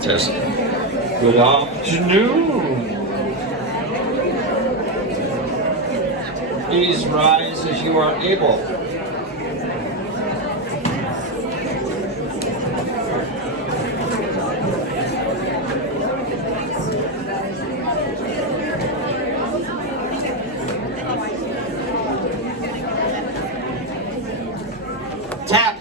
Just good afternoon. Please rise as you are able. Tap.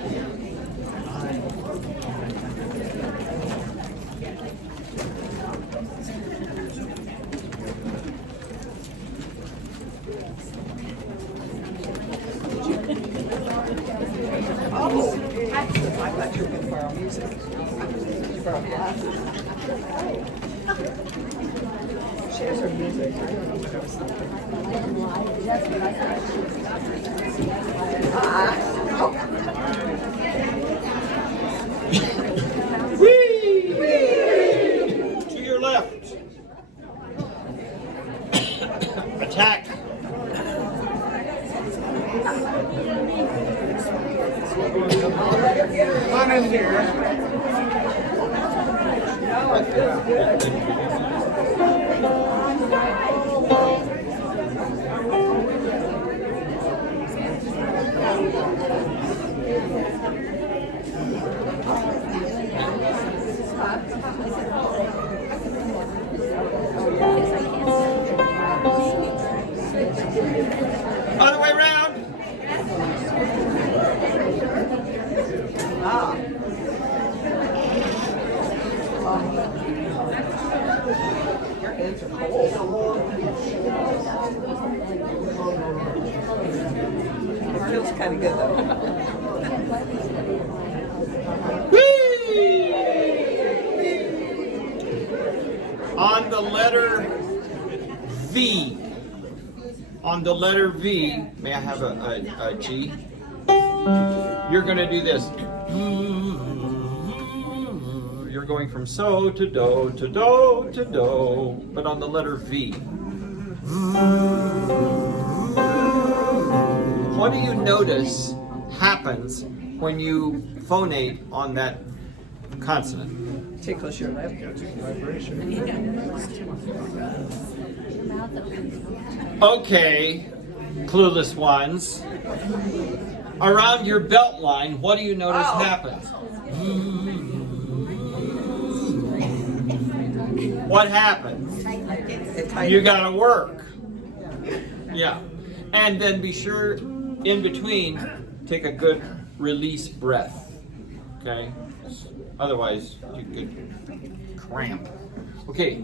I thought you were going to borrow music. Borrow glasses. She has her music. I don't know what I was thinking. Whee! To your left. Attack. Come in here. Other way around. Ah. Your hands are cold. It feels kind of good though. Whee! On the letter V. On the letter V, may I have a G? You're going to do this. You're going from so to do to do to do, but on the letter V. What do you notice happens when you phonate on that consonant? Tickles your lip. Okay, clueless ones. Around your belt line, what do you notice happens? What happens? You gotta work. Yeah. And then be sure in between, take a good release breath. Okay? Otherwise, you could cramp. Okay.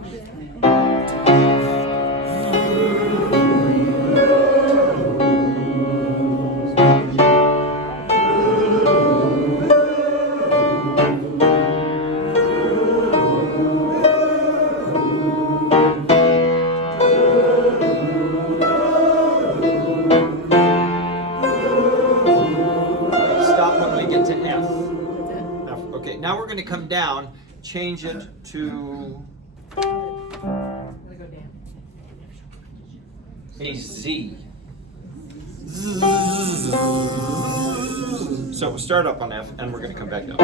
Okay, now we're going to come down, change it to a Z. So we'll start up on F and we're going to come back down.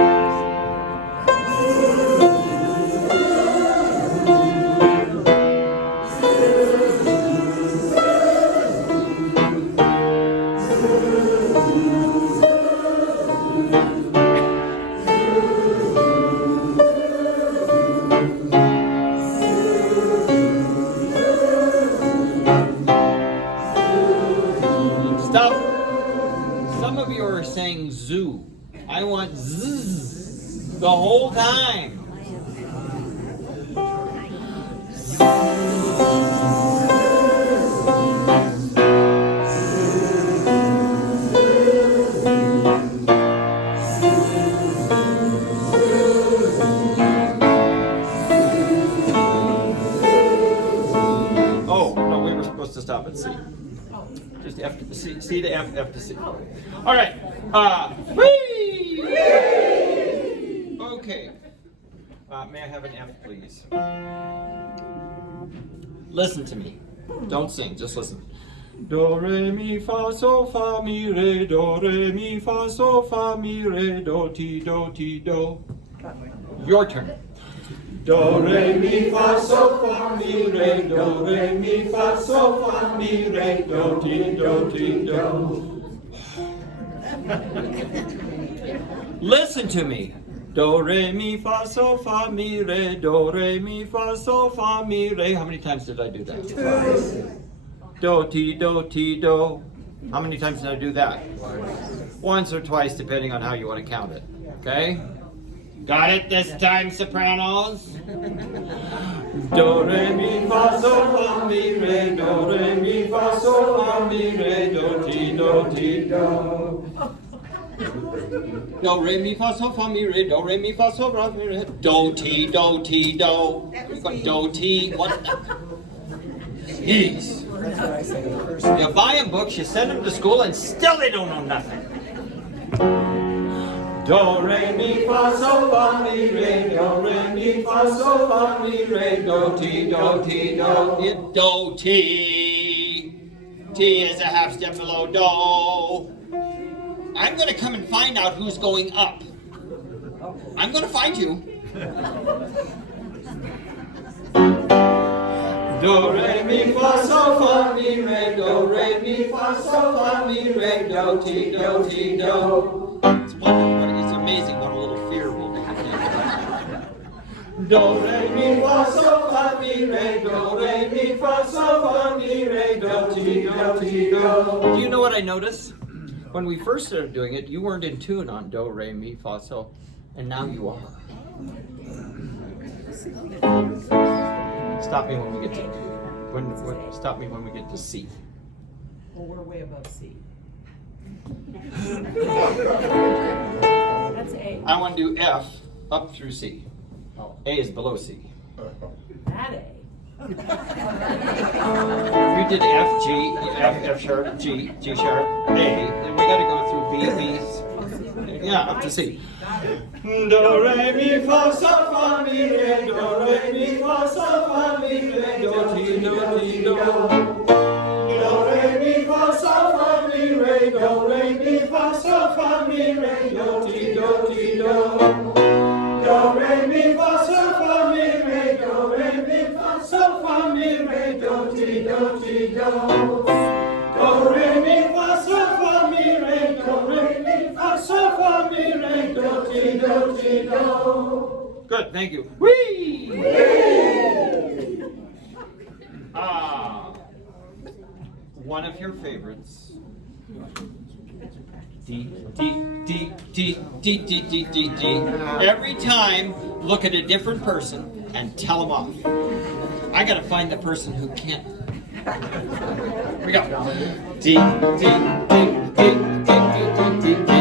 Some of you are saying zoo. I want zzz the whole time. Oh, no, we were supposed to stop at C. Just F to C, C to F, F to C. All right. Whee! Okay. May I have an F, please? Listen to me. Don't sing, just listen. Do, re, mi, fa, so, fa, mi, re, do, re, mi, fa, so, fa, mi, re, do, ti, do, ti, do. Your turn. Do, re, mi, fa, sol, fa, mi, re, do, re, mi, fa, sol, fa, mi, re, do, ti, do, ti, do. Listen to me. Do, re, mi, fa, sol, fa, mi, re, do, re, mi, fa, sol, fa, mi, re. How many times did I do that? Twice. Do, ti, do, ti, do. How many times did I do that? Once or twice, depending on how you want to count it. Okay? Got it this time, sopranos? Do, re, mi, fa, sol, fa, mi, re, do, re, mi, fa, sol, fa, mi, re, do, ti, do, ti, do. Do, re, mi, fa, sol, fa, mi, re, do, re, mi, fa, sol, fa, mi, re, do, ti, do, ti, do. We've got do, ti, what? Jeez. That's what I say the first. You buy them books, you send them to school, and still they don't know nothing. Do, re, mi, fa, sol, fa, mi, re, do, re, mi, fa, sol, fa, mi, re, do, ti, do, ti, do. Do, ti. Ti is a half step below do. I'm going to come and find out who's going up. I'm going to find you. Do, re, mi, fa, sol, fa, mi, re, do, re, mi, fa, sol, fa, mi, re, do, ti, do, ti, do. It's wonderful. It's amazing what a little fear will do. Do, re, mi, fa, sol, fa, mi, re, do, re, mi, fa, sol, fa, mi, re, do, ti, do, ti, do. Do you know what I noticed? When we first started doing it, you weren't in tune on do, re, mi, fa, sol, and now you are. Stop me when we get to stop me when we get to C. Well, we're way above C. That's A. I want to do F up through C. A is below C. That A. You did F, G, F sharp, G, G sharp, A. Then we got to go through B, B. Yeah, up to C. Do, re, mi, fa, sol, fa, mi, re, do, re, mi, fa, sol, fa, mi, re, do, ti, do, ti, do. Do, re, mi, fa, sol, fa, mi, re, do, re, mi, fa, sol, fa, mi, re, do, ti, do, ti, do. Do, re, mi, fa, sol, fa, mi, re, do, re, mi, fa, sol, fa, mi, re, do, ti, do, ti, do. Do, re, mi, fa, sol, fa, mi, re, do, re, mi, fa, sol, fa, mi, re, do, ti, do, ti, do. Good, thank you. Whee! Ah, one of your favorites. D, D, D, D, D, D, D, D, D. Every time, look at a different person and tell them off. I gotta find the person who can't. Here we go. D, D, D, D, D, D, D, D, D.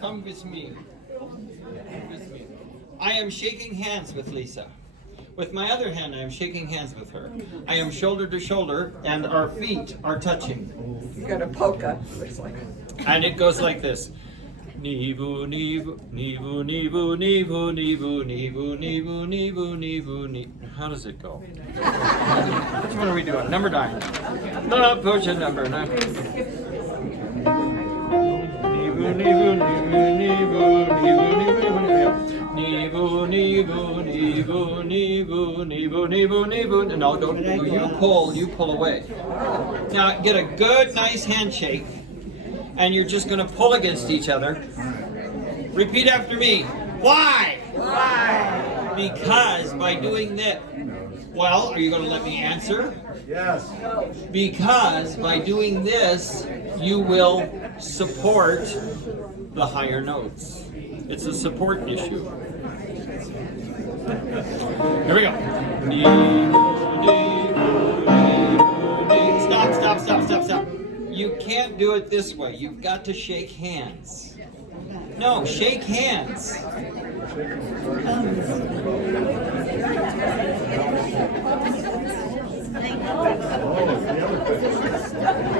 Come with me. I am shaking hands with Lisa. With my other hand, I am shaking hands with her. I am shoulder to shoulder, and our feet are touching. You got a polka. Looks like. And it goes like this. Nivu, nivu, nivu, nivu, nivu, nivu, nivu, nivu, nivu, nivu, nivu. How does it go? Which one are we doing? Number 9. No, push a number 9. Nivu, nivu, nivu, nivu, nivu, nivu, nivu, nivu, nivu, nivu, nivu, nivu, nivu. No, don't. You pull away. Now get a good, nice handshake, and you're just going to pull against each other. Repeat after me. Why? Why? Because by doing that. Well, are you going to let me answer? Yes. Because by doing this, you will support the higher notes. It's a support issue. Here we go. you can't do it this way. You've got to shake hands. No, shake hands.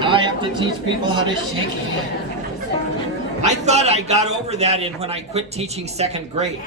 I have to teach people how to shake hands. I thought I got over that when I quit teaching second grade.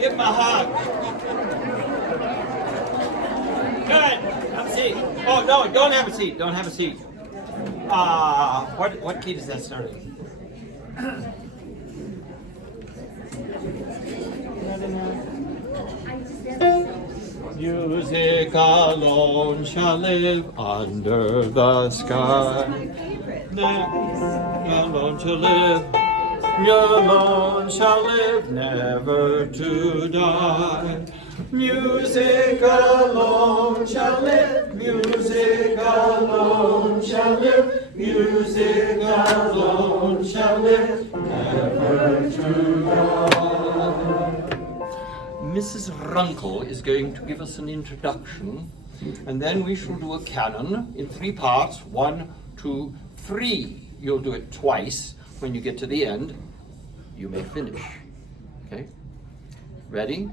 Give him a hug. Good. Have a seat. Oh no, don't have a seat. Don't have a seat. What key does that start in? Music alone shall live under the sky. Alone shall live. Alone shall live, never to die. Music alone shall live. Music alone shall live. Music alone shall live, never to die. Mrs. Runkle is going to give us an introduction, and then we shall do a canon in 3 parts. 1, 2, 3. You'll do it twice. When you get to the end, you may finish. Okay? Ready?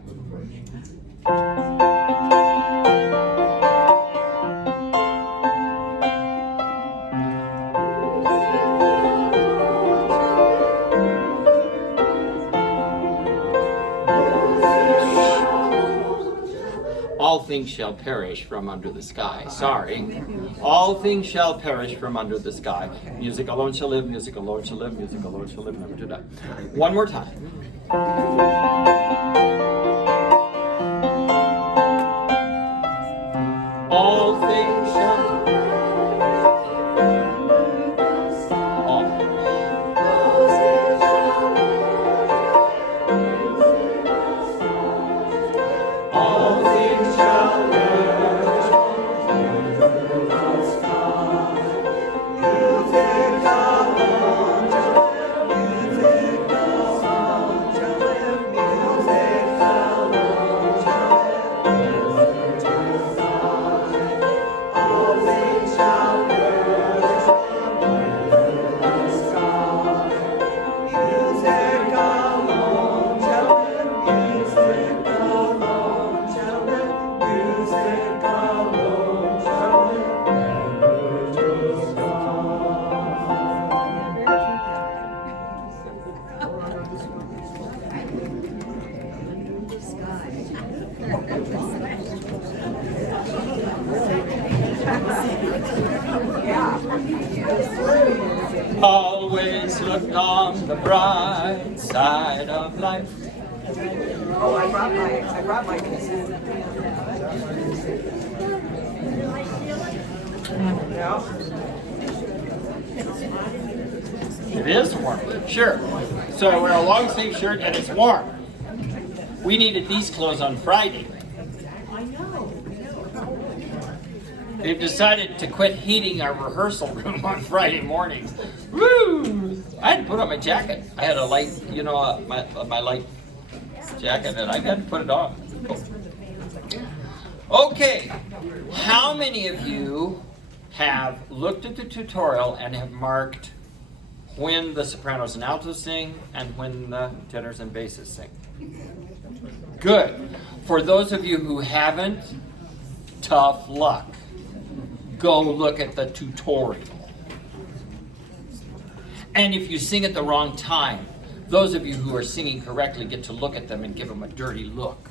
All things shall perish from under the sky. Sorry. All things shall perish from under the sky. Music alone shall live, music alone shall live, music alone shall live, never to die. One more time. All things shall always look on the bright side of life. Oh, I brought my consent. Yeah. It is warm. Sure. So wear a long sleeve shirt and it's warm. We needed these clothes on Friday. They've decided to quit heating our rehearsal room on Friday mornings. Woo! I had to put on my jacket. I had a light, my light jacket, and I had to put it on. Okay, how many of you have looked at the tutorial and have marked when the sopranos and altos sing and when the tenors and basses sing. Good. For those of you who haven't, tough luck. Go look at the tutorial. And if you sing at the wrong time, those of you who are singing correctly get to look at them and give them a dirty look.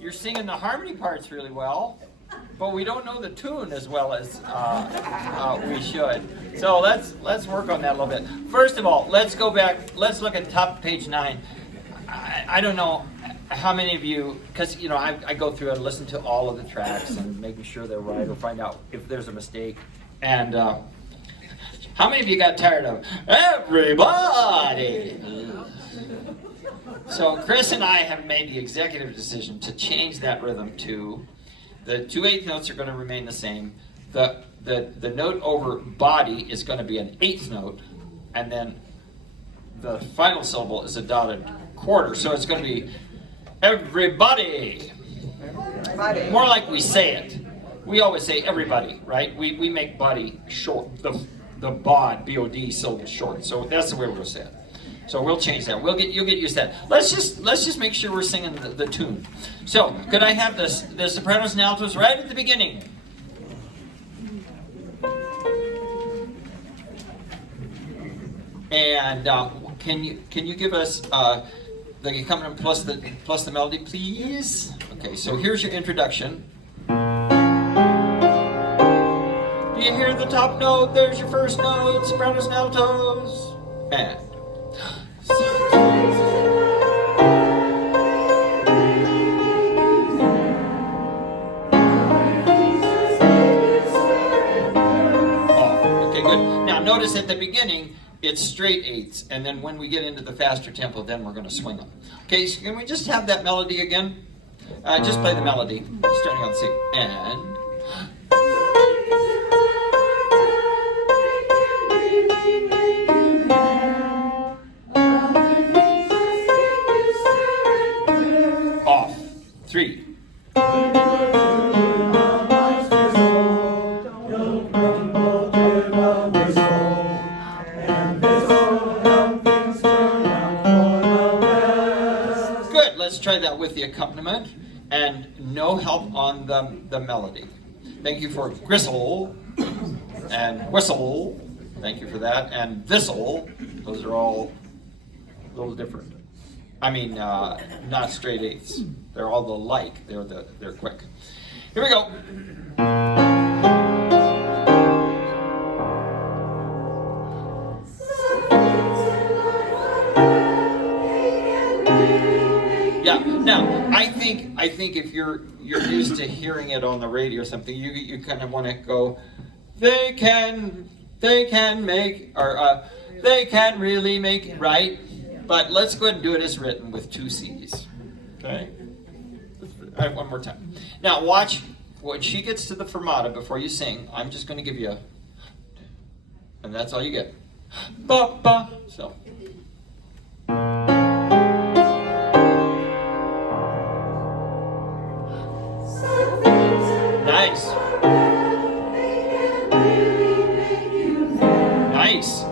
You're singing the harmony parts really well, but we don't know the tune as well as we should. So let's work on that a little bit. First of all, let's go back. Let's look at top page 9. I don't know how many of you, because you know I go through and listen to all of the tracks and making sure they're right or find out if there's a mistake. And how many of you got tired of everybody? So Chris and I have made the executive decision to change that rhythm to the 2/8 notes are going to remain the same. The note over body is going to be an 8th note, and then the final syllable is a dotted quarter. So it's going to be everybody. More like we say it. We always say everybody, right? We make body short, the bod, B-O-D syllable short. So that's the way we're going to say it. So we'll change that. You'll get used to that. Let's just make sure we're singing the tune. So could I have the sopranos and altos right at the beginning? And can you give us the accompaniment plus the melody, please? Okay. So here's your introduction. Do you hear the top note? There's your first note. Sopranos and altos. And. Okay, good. Now notice at the beginning, it's straight eighths, and then when we get into the faster tempo, then we're going to swing them. Okay, so can we just have that melody again? Just play the melody, starting on C. And... off. 3. Good. Let's try that with the accompaniment and no help on the melody. Thank you for gristle and whistle. Thank you for that. And thistle. Those are all a little different. I mean, not straight eighths. They're all the like. They're quick. Here we go. Yeah. Now, I think if you're used to hearing it on the radio or something, you kind of want to go. They can make, or they can really make it right. But let's go ahead and do it as written with 2 C's. Okay? All right, one more time. Now watch, when she gets to the fermata before you sing, I'm just going to give you a, and that's all you get. Ba, ba. So. Nice. Nice.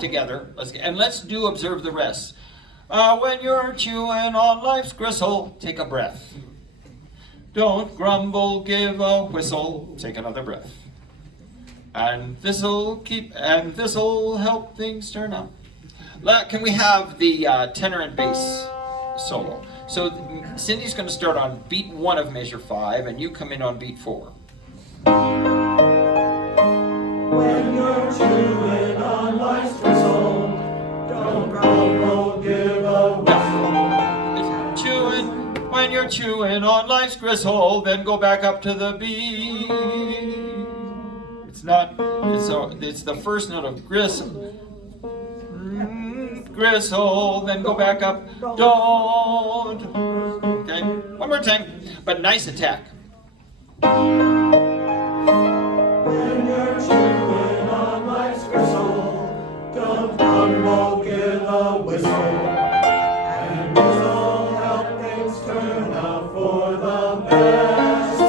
Together, let's do observe the rest. When you're chewing on life's gristle, take a breath. Don't grumble, give a whistle, take another breath. And this'll help things turn out. Can we have the tenor and bass solo? So Cindy's going to start on beat 1 of measure 5, and you come in on beat 4. When you're chewing on life's gristle, don't grumble, give a whistle. When you're chewing on life's gristle, then go back up to the B. It's the first note of gristle. Gristle, then go back up. Don't. Okay, one more time, but nice attack. When you're chewing on life's gristle, don't grumble, give a whistle. And this'll help things turn out for the best.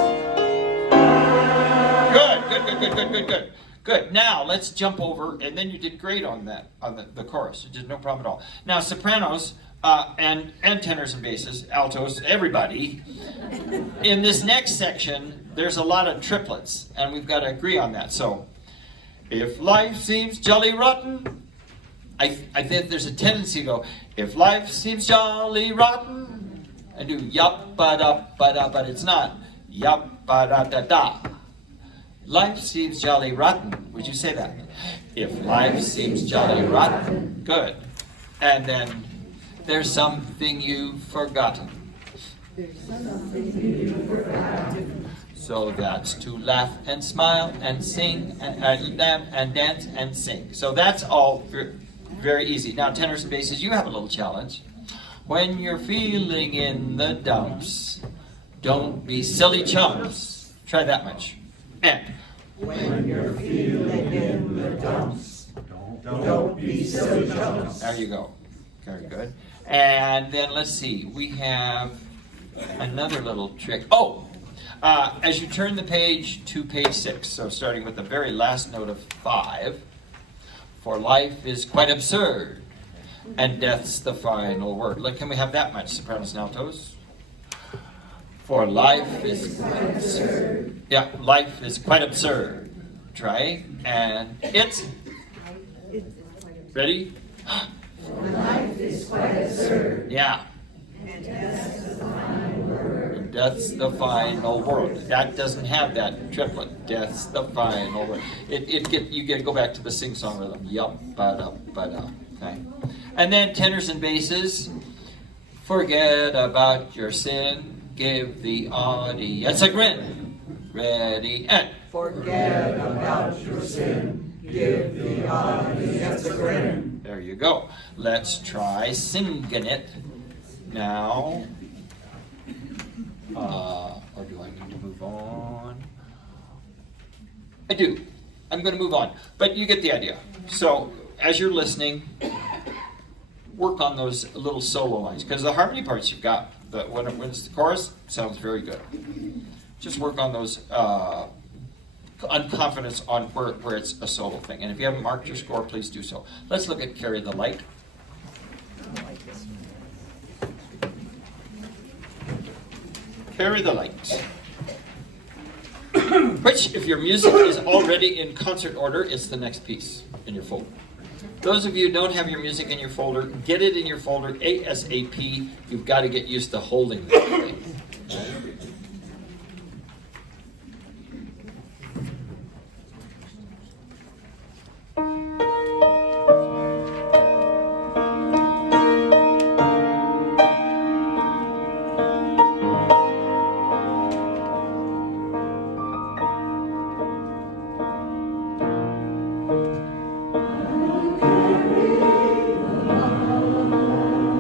Good. Now let's jump over, and then you did great on that, on the chorus. You did no problem at all. Now sopranos and tenors and basses, altos, everybody. In this next section, there's a lot of triplets, and we've got to agree on that. So, if life seems jolly rotten, I think there's a tendency to go, if life seems jolly rotten, and do yup ba da ba da, but it's not yup ba da da da. Life seems jolly rotten. Would you say that? If life seems jolly rotten, good. And then there's something you've forgotten. So that's to laugh and smile and sing and dance and sing. So that's all very easy. Now tenors and basses, you have a little challenge. When you're feeling in the dumps, don't be silly chumps. Try that much. And when you're feeling in the dumps, don't be silly chumps. There you go. Very good. And then let's see, we have another little trick. As you turn the page to page 6, so starting with the very last note of 5, for life is quite absurd, and death's the final word. Can we have that much, sopranos and altos? For life is quite absurd. Yeah, life is quite absurd. Try, and it's ready? Life is quite absurd. Yeah. And death's the final word. Death's the final word. That doesn't have that triplet. Death's the final word. You get to go back to the sing-song rhythm. Yup, ba-da, ba-da. Okay. And then tenors and basses. Forget about your sin. Give the audience a grin. Ready and Forget about your sin. Give the audience a grin. there you go. Let's try singing it now. Or do I need to move on? I do. I'm going to move on. But you get the idea. So as you're listening, work on those little solo lines. Because the harmony parts you've got, when it's the chorus, sounds very good. Just work on those confidence on where it's a solo thing. And if you haven't marked your score, please do so. Let's look at Carry the Light. Carry the Light. Which, if your music is already in concert order, it's the next piece in your folder. Those of you who don't have your music in your folder, get it in your folder ASAP. You've got to get used to holding that thing.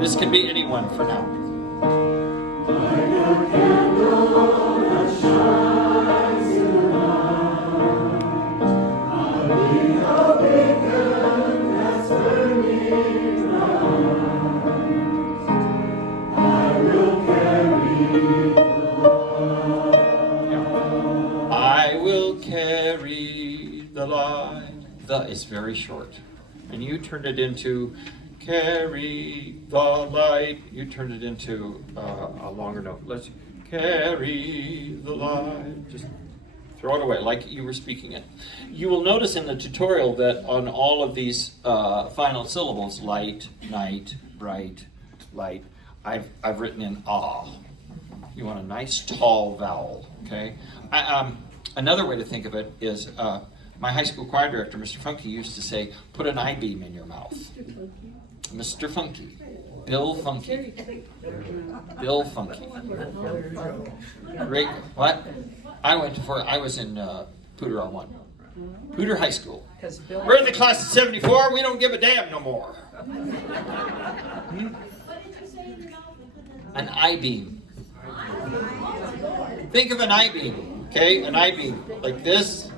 This can be anyone for now. I will carry the light. The is very short. And you turned it into carry the light. You turned it into a longer note. Let's carry the light. Just throw it away like you were speaking it. You will notice in the tutorial that on all of these final syllables, light, night, bright, light, I've written in ah. You want a nice tall vowel, okay? Another way to think of it is my high school choir director, Mr. Funky, used to say, put an I-beam in your mouth. Mr. Funky. Bill Funky. Bill Funky. Great. What? I was in Pooter R1. Pooter High School. We're in the class of 74. We don't give a damn no more. An I-beam. Think of an I-beam, okay? An I-beam like this.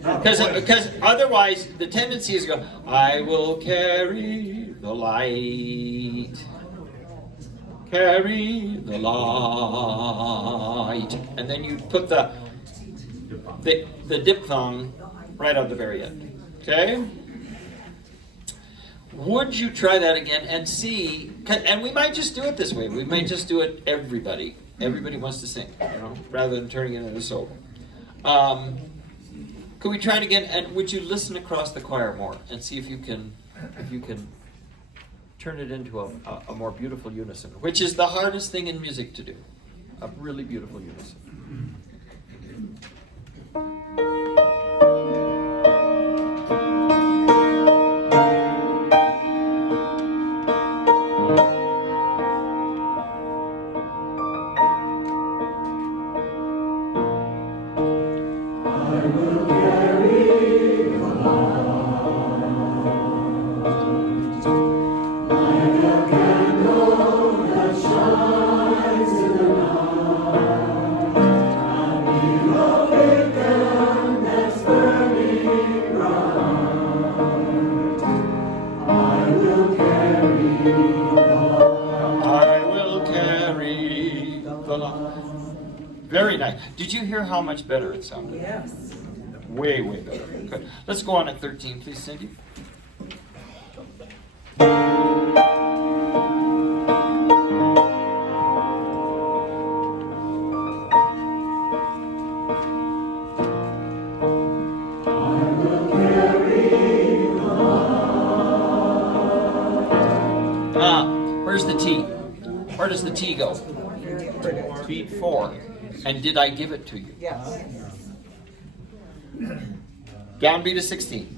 Because otherwise the tendency is to go, I will carry the light. Carry the light. And then you put the diphthong right on the very end. Okay? Would you try that again and see, and we might just do it this way. We might just do it everybody. Everybody wants to sing, rather than turning it into a solo. Could we try it again? And would you listen across the choir more and see if you can turn it into a more beautiful unison, which is the hardest thing in music to do. A really beautiful unison. Very nice. Did you hear how much better it sounded? Yes. Way, way better. Good. Let's go on at 13, please, Cindy. Where's the T? Where does the T go? Beat 4. And did I give it to you? Yes. Downbeat of 16.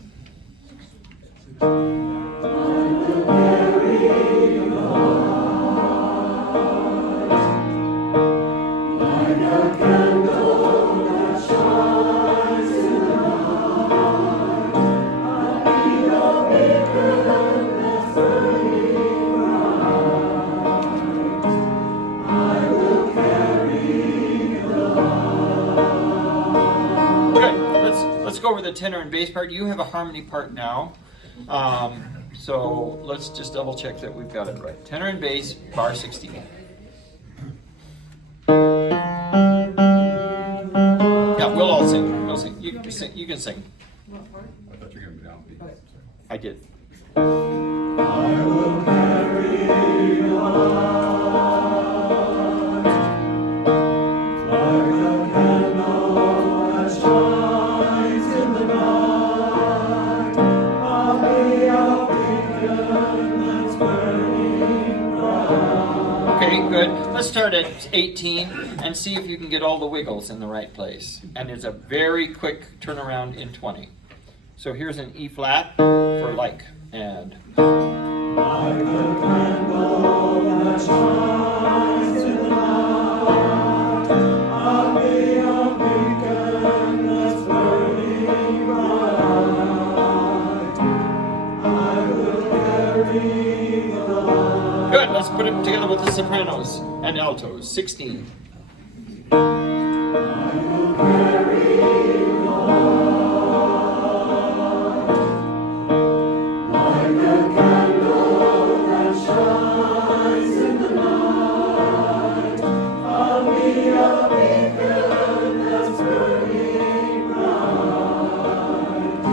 Let's go over the tenor and bass part. You have a harmony part now. So let's just double check that we've got it right. Tenor and bass, bar 16. Yeah, we'll all sing. We'll sing. You can sing. You can sing. I thought you were going to be downbeat. I did. I will carry on like a candle that shines in the night. I'll be a beacon that's burning bright. Okay, good. Let's start at 18 and see if you can get all the wiggles in the right place. And it's a very quick turnaround in 20. So here's an E flat for like, and Like a candle that shines in the night, I'll be a beacon that's burning bright. I will carry the light. good. Let's put it together with the sopranos and altos. 16. I will carry the light. Like a candle that shines in the night, I'll be a beacon that's burning bright.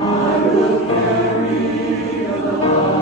I will carry the light.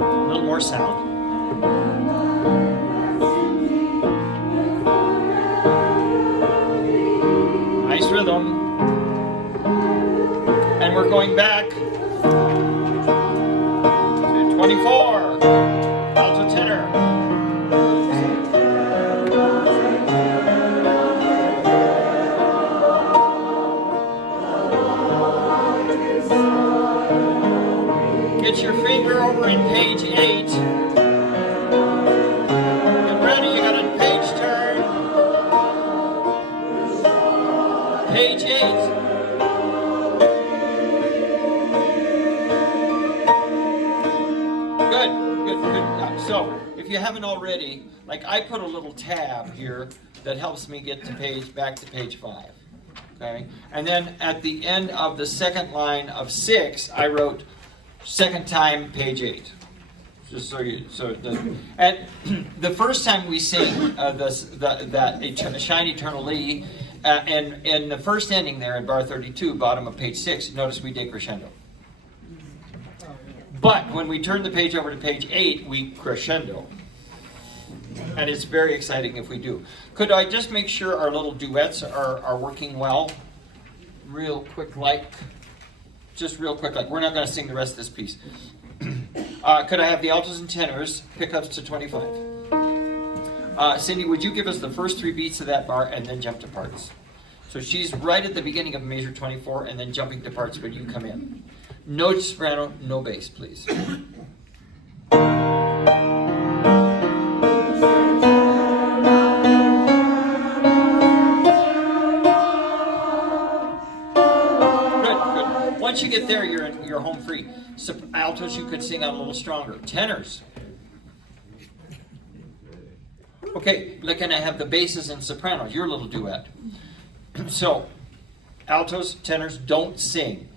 A little more sound. Nice rhythm. And we're going back to 24. Alto tenor. Get your finger over in page 8. Get ready, you got a page turn. Page 8. Good. So, if you haven't already, like I put a little tab here that helps me get to back to page 5. Okay? And then at the end of the second line of 6, I wrote second time page 8. Just and the first time we sing that shine eternally, and in the first ending there at bar 32, bottom of page 6, notice we decrescendo. But when we turn the page over to page 8, we crescendo. And it's very exciting if we do. Could I just make sure our little duets are working well? Real quick like. Just real quick like. We're not going to sing the rest of this piece. Could I have the altos and tenors, pickups to 25? Cindy, would you give us the first 3 beats of that bar and then jump to parts? So she's right at the beginning of measure 24 and then jumping to parts, but you come in. No soprano, no bass, please. Once you get there, you're home free. Altos, you could sing out a little stronger. Tenors. Okay, look, and I have the basses and sopranos, your little duet. So, altos, tenors don't sing.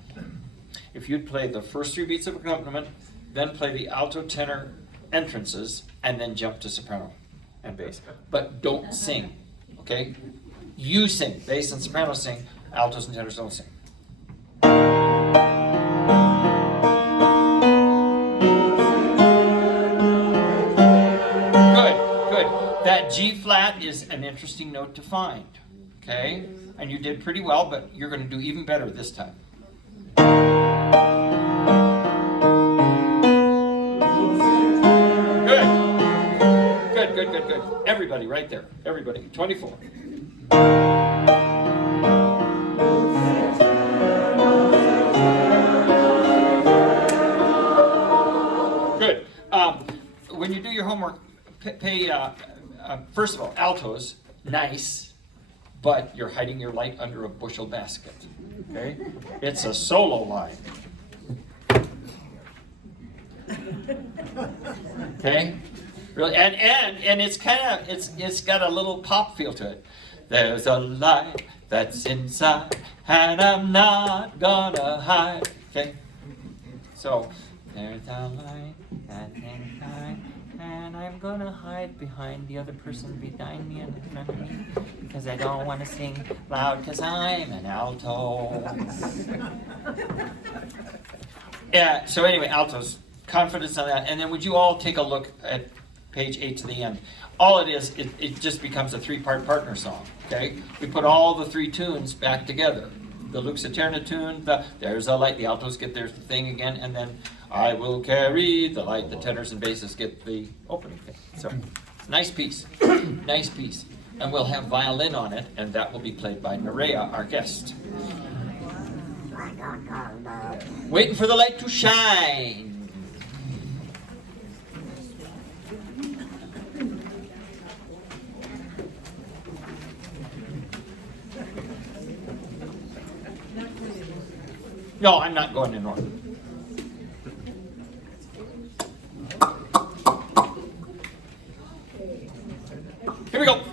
If you'd play the first 3 beats of accompaniment, then play the alto, tenor entrances, and then jump to soprano and bass. But don't sing, okay? You sing, bass and soprano sing, altos and tenors don't sing. That G flat is an interesting note to find, okay? And you did pretty well, but you're going to do even better this time. Good. Everybody right there. Everybody. 24. Good. When you do your homework, pay first of all, altos, nice, but you're hiding your light under a bushel basket. Okay? It's a solo line. Okay? Really, and it's it's got a little pop feel to it. There's a light that's inside, and I'm not gonna hide. Okay? So there's a light that's inside, and I'm gonna hide behind the other person behind me and in front of me because I don't want to sing loud because I'm an alto. Yeah. So anyway, altos, confidence on that, and then would you all take a look at page 8 to the end? All it is, it just becomes a 3-part partner song. Okay, we put all the 3 tunes back together. The Lux Eterna tune, there's a light, the altos get their thing again, and then I will carry the light, the tenors and basses get the opening thing. So, nice piece, nice piece. And we'll have violin on it, and that will be played by Nerea, our guest. Waiting for the light to shine. No, I'm not going in order. Here we go.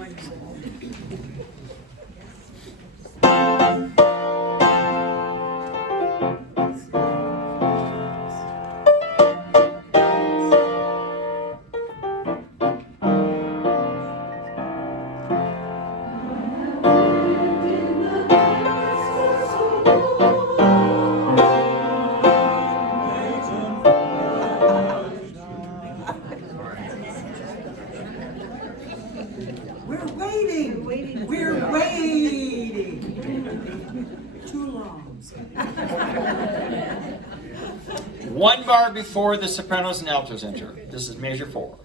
We're waiting. Too long. 1 bar before the sopranos and altos enter. This is measure 4.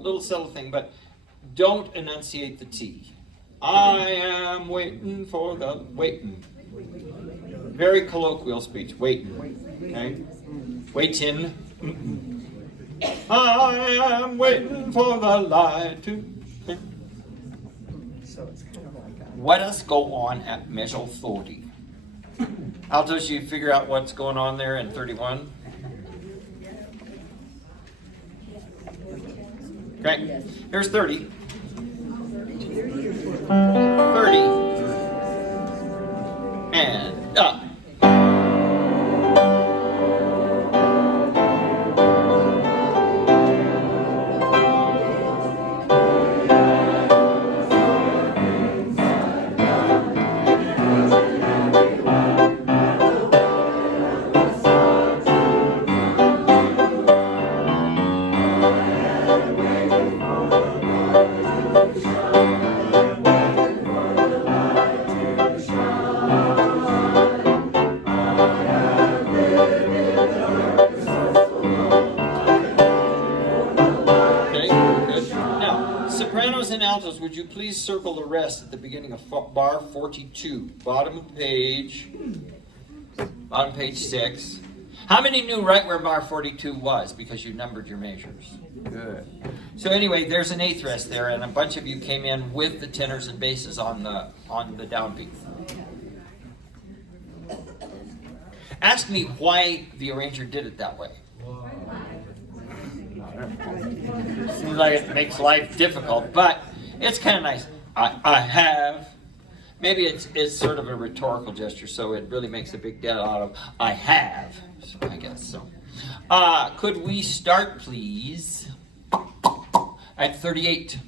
Little subtle thing, but don't enunciate the T. I am waiting for the waiting. Very colloquial speech. Waiting. Okay? Waiting. I am waiting for the light to. Let us go on at measure 40. Altos, you figure out what's going on there in 31. Okay, here's 30. 30. and up. Sopranos and altos, would you please circle the rest at the beginning of bar 42, bottom page 6. How many knew right where bar 42 was because you numbered your measures? Good. So anyway, there's an eighth rest there, and a bunch of you came in with the tenors and basses on the downbeat. Ask me why the arranger did it that way. Seems like it makes life difficult, but it's kind of nice. I have. Maybe it's sort of a rhetorical gesture, so it really makes a big deal out of I have, I guess so. Could we start, please, at 38?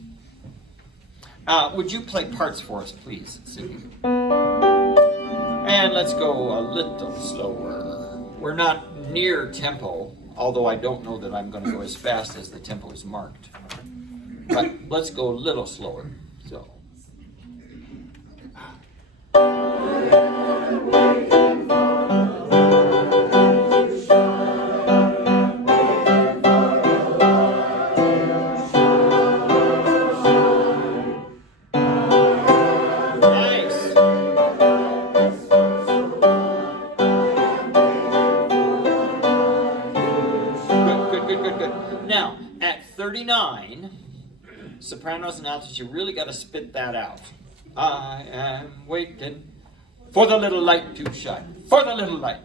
Would you play parts for us, please, Cindy? And let's go a little slower. We're not near tempo, although I don't know that I'm going to go as fast as the tempo is marked. But let's go a little slower. So. Now, at 39, sopranos and altos, you really got to spit that out. I am waiting for the little light to shine. For the little light.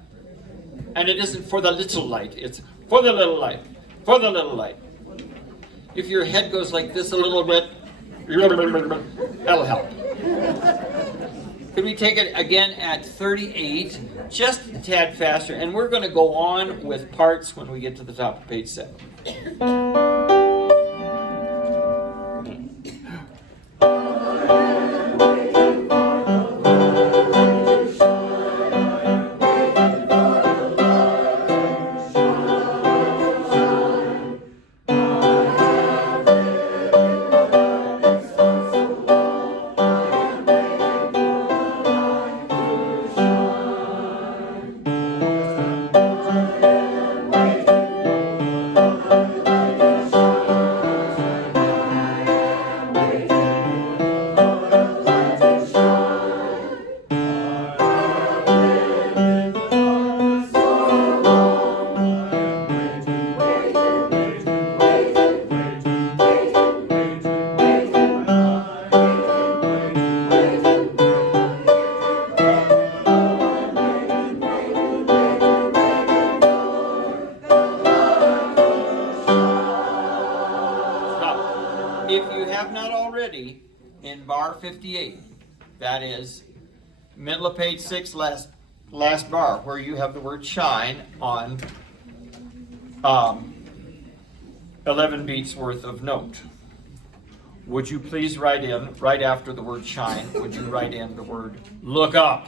And it isn't for the little light. It's for the little light. For the little light. If your head goes like this a little bit, that'll help. Could we take it again at 38, just a tad faster, and we're going to go on with parts when we get to the top of page 7. In bar 58, that is middle of page 6, last bar, where you have the word shine on 11 beats worth of note. Would you please write in, right after the word shine, would you write in the word look up?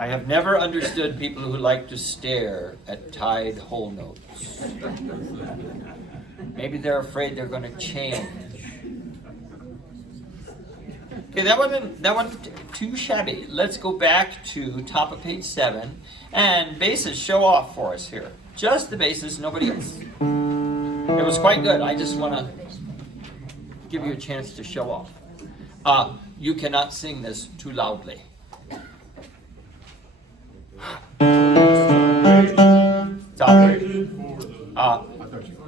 I have never understood people who like to stare at tied whole notes. Maybe they're afraid they're going to change. Okay, that wasn't too shabby. Let's go back to top of page 7, and basses show off for us here. Just the basses, nobody else. It was quite good. I just want to give you a chance to show off. You cannot sing this too loudly.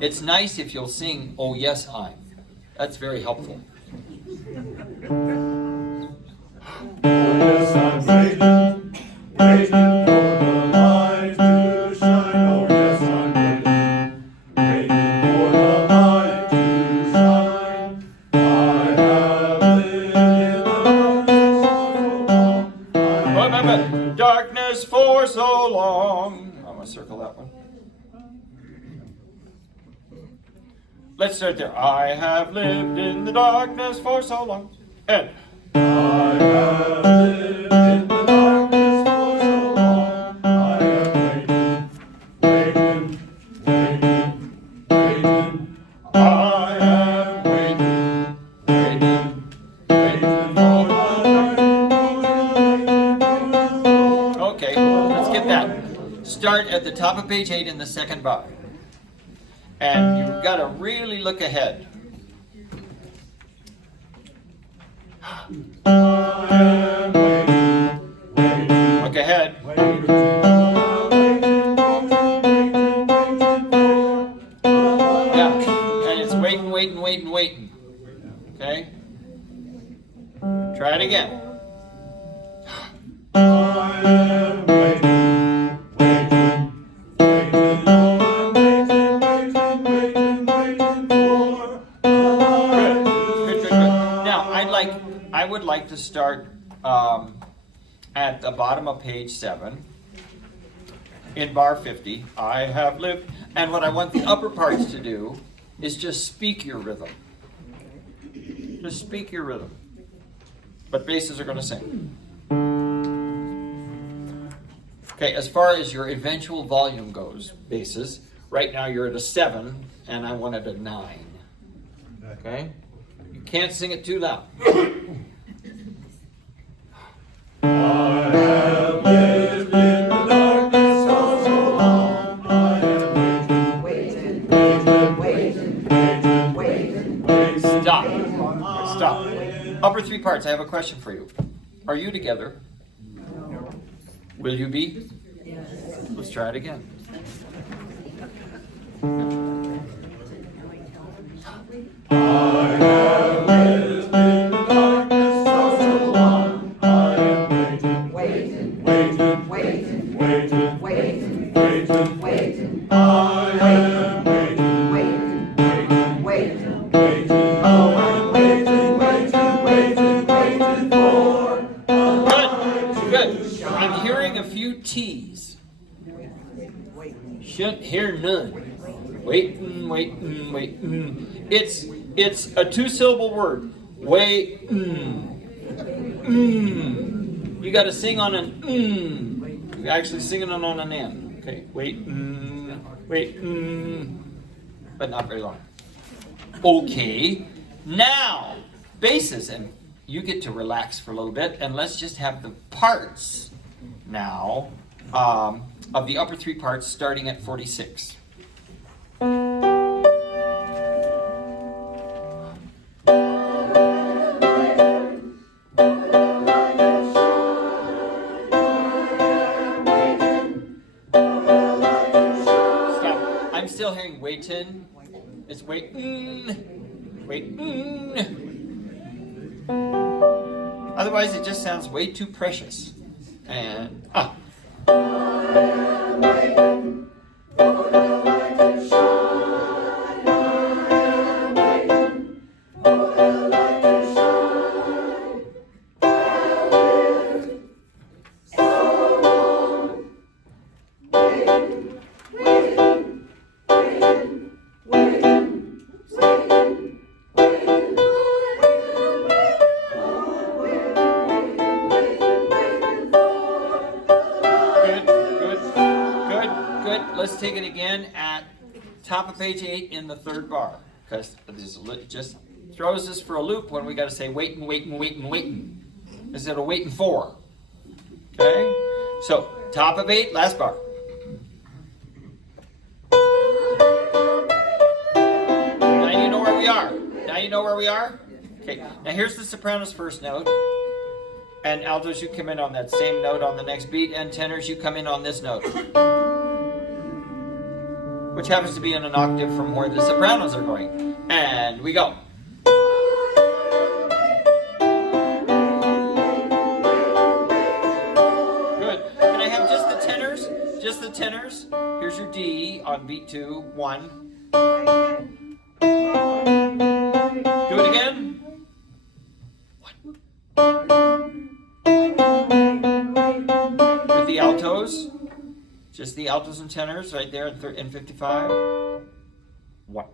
It's nice if you'll sing, "Oh yes, I'm." That's very helpful. Oh yes, I'm waiting, waiting for the light to shine. Oh yes, I'm waiting, waiting for the light to shine. Let's start there. I have lived in the darkness for so long. And I have lived in the darkness for so long. I have waited, waited, waited. I have waited, waited, waited for the light. okay, let's get that. Start at the top of page 8 in the second bar. And you've got to really look ahead. Look ahead. Yeah, and it's waiting, waiting, waiting, waiting. Okay? Try it again. I would like to start at the bottom of page 7 in bar 50. I have lived, and what I want the upper parts to do is just speak your rhythm. Just speak your rhythm. But basses are going to sing. Okay, as far as your eventual volume goes, basses, right now you're at a 7, and I want it at 9. Okay? You can't sing it too loud. I have lived in the darkness for so long. I have waited, waited. Stop. Stop. Upper 3 parts, I have a question for you. Are you together? No. Will you be? Yes. Let's try it again. I have lived in the darkness for so long. I have waited, waited, waited, waited, waited, waited, waited. I have waited, waited, waited, waited. Oh, I'm waiting, waiting, waiting, waiting for a light. Good. I'm hearing a few T's. Shouldn't hear none. Waitin', waitin', waitin'. It's a 2-syllable word. Wait-in. You got to sing on an You're actually singing it on an N. Okay. Wait-in, wait-in. But not very long. Okay. Now, basses, and you get to relax for a little bit, and let's just have the parts now of the upper 3 parts starting at 46. Still hearing waitin'. It's waitin', waitin'. Otherwise, it just sounds way too precious. And let's take it again at top of page 8 in the 3rd bar, because this just throws us for a loop when we got to say waitin', waitin', waitin', waitin', instead of waitin' for. Okay? So, top of 8, last bar. Now you know where we are. Now you know where we are? Okay, now here's the soprano's first note. And altos, you come in on that same note on the next beat, and tenors, you come in on this note, which happens to be in an octave from where the sopranos are going. And we go. Good. Can I have just the tenors? Just the tenors. Here's your D on beat 2, 1. Do it again. With the altos. Just the altos and tenors right there in 55. 1.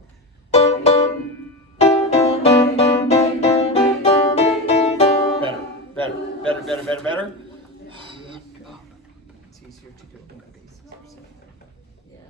better, better, better, better. It's easier to do it when the bases are set there. Yeah.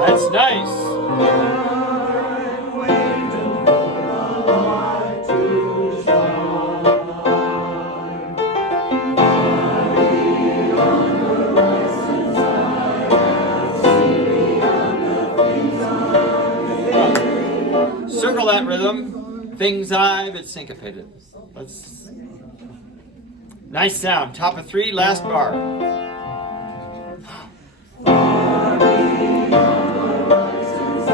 That's nice. I'm waiting for the light to shine. Far beyond horizons I have seen beyond the things I Circle that rhythm. Things I've, it's syncopated. Let's. Nice sound. Top of 3, last bar. Far beyond horizons I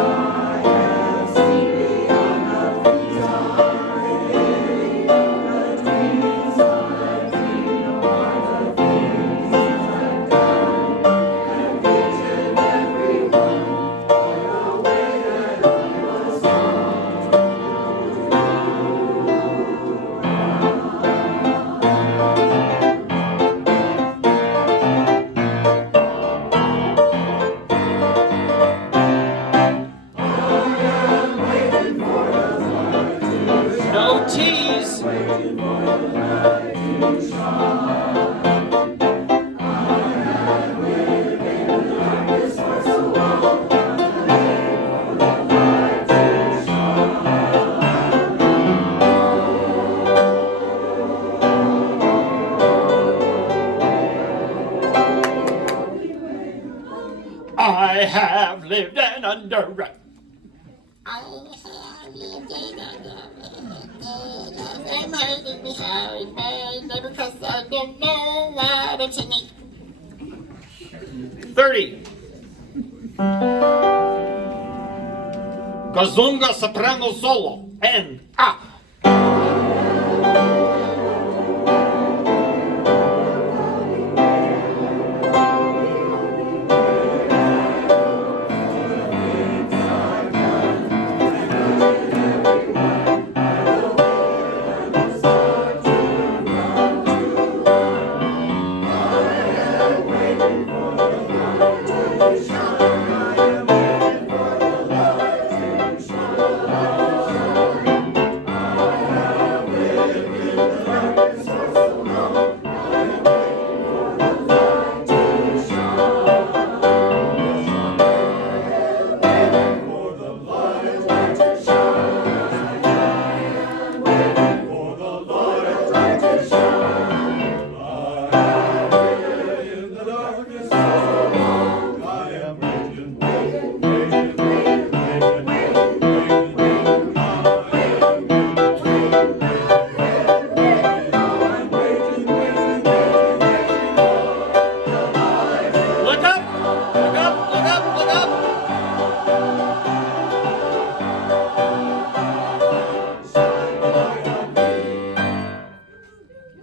have seen beyond the things I hate. The dreams I dream are the things I've done. And each and every one are the way that I was born. No tease. I have lived an under. I'm hiding behind my neighbor because I don't know what I'm singing. 30. Kazunga soprano solo and up.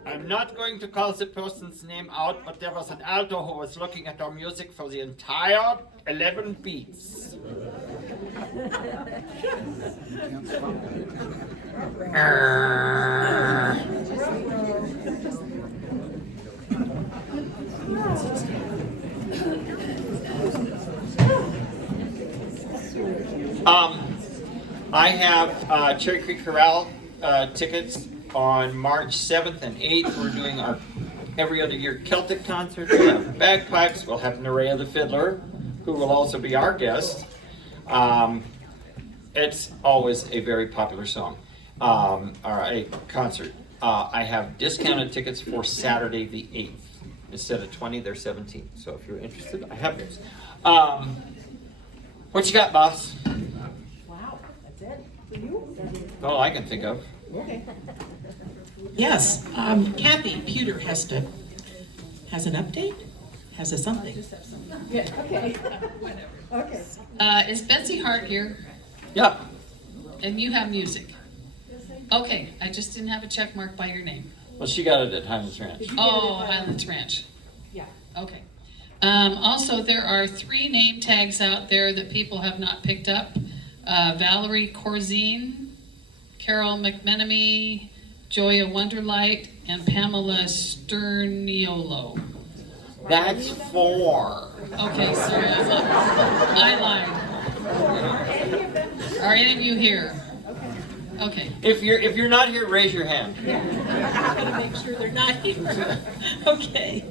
I'm not going to call the person's name out, but there was an alto who was looking at our music for the entire 11 beats. I have Cherry Creek Chorale tickets on March 7th and 8th. We're doing our every other year Celtic concert. We'll have bagpipes. We'll have Nerea the fiddler, who will also be our guest. It's always a very popular song, or a concert. I have discounted tickets for Saturday the 8th. Instead of 20, they're 17. So if you're interested, I have those. What you got, boss? Wow, that's it for you? All I can think of. Okay. Yes, Kathy Pewter has an update, has a something. Good, okay. Okay. Is Betsy Hart here? Yeah. And you have music? Okay, I just didn't have a check mark by your name. Well, she got it at Highlands Ranch. Oh, Highlands Ranch. Yeah. Okay. Also, there are 3 name tags out there that people have not picked up. Valerie Corzine, Carol McMenemy, Joya Wonderlight, and Pamela Sterniolo. That's 4. Okay, sorry, I lied. Are any of you here? Okay. If you're not here, raise your hand. I'm gonna make sure they're not here. Okay,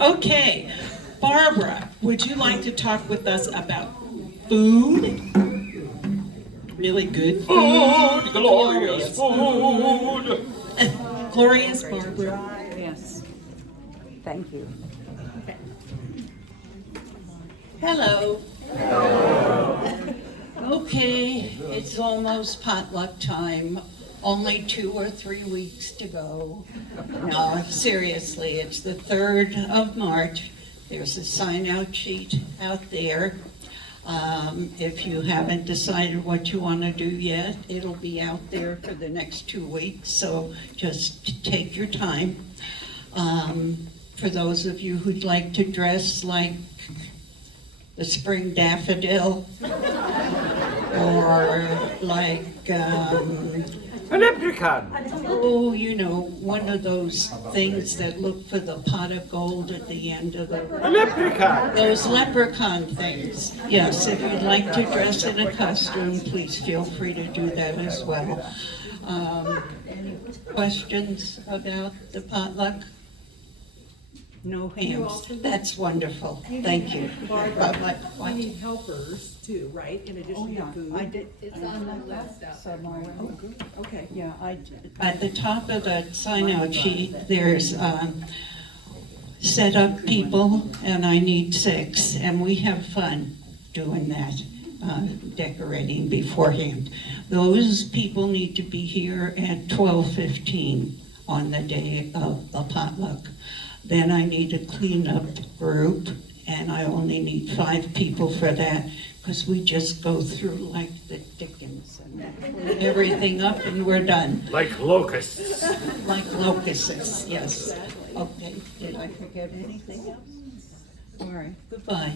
okay. Barbara, would you like to talk with us about food? Really good food. Food, glorious food. Glorious Barbara. Yes. Thank you. Hello. Okay, it's almost potluck time. Only 2 or 3 weeks to go. No, seriously, it's the 3rd of March. There's a sign-out sheet out there. If you haven't decided what you want to do yet, it'll be out there for the next 2 weeks, so just take your time. For those of you who'd like to dress like the spring daffodil, or like, A leprechaun. oh, you know, one of those things that look for the pot of gold at the end of A the, leprechaun. those leprechaun things. Yes, if you'd like to dress in a costume, please feel free to do that as well. Any questions about the potluck? No hands. That's wonderful. Thank you. We need helpers too, right, in addition to food? I did. It's on the list somewhere. Okay. Yeah, at the top of the sign-out sheet, there's set up people, and I need 6, and we have fun doing that, decorating beforehand. Those people need to be here at 12:15 on the day of the potluck. Then I need a cleanup group, and I only need 5 people for that, because we just go through like the Dickens and clean everything up and we're done. Like locusts. Like locusts, yes. Okay, did I forget anything else? All right, goodbye.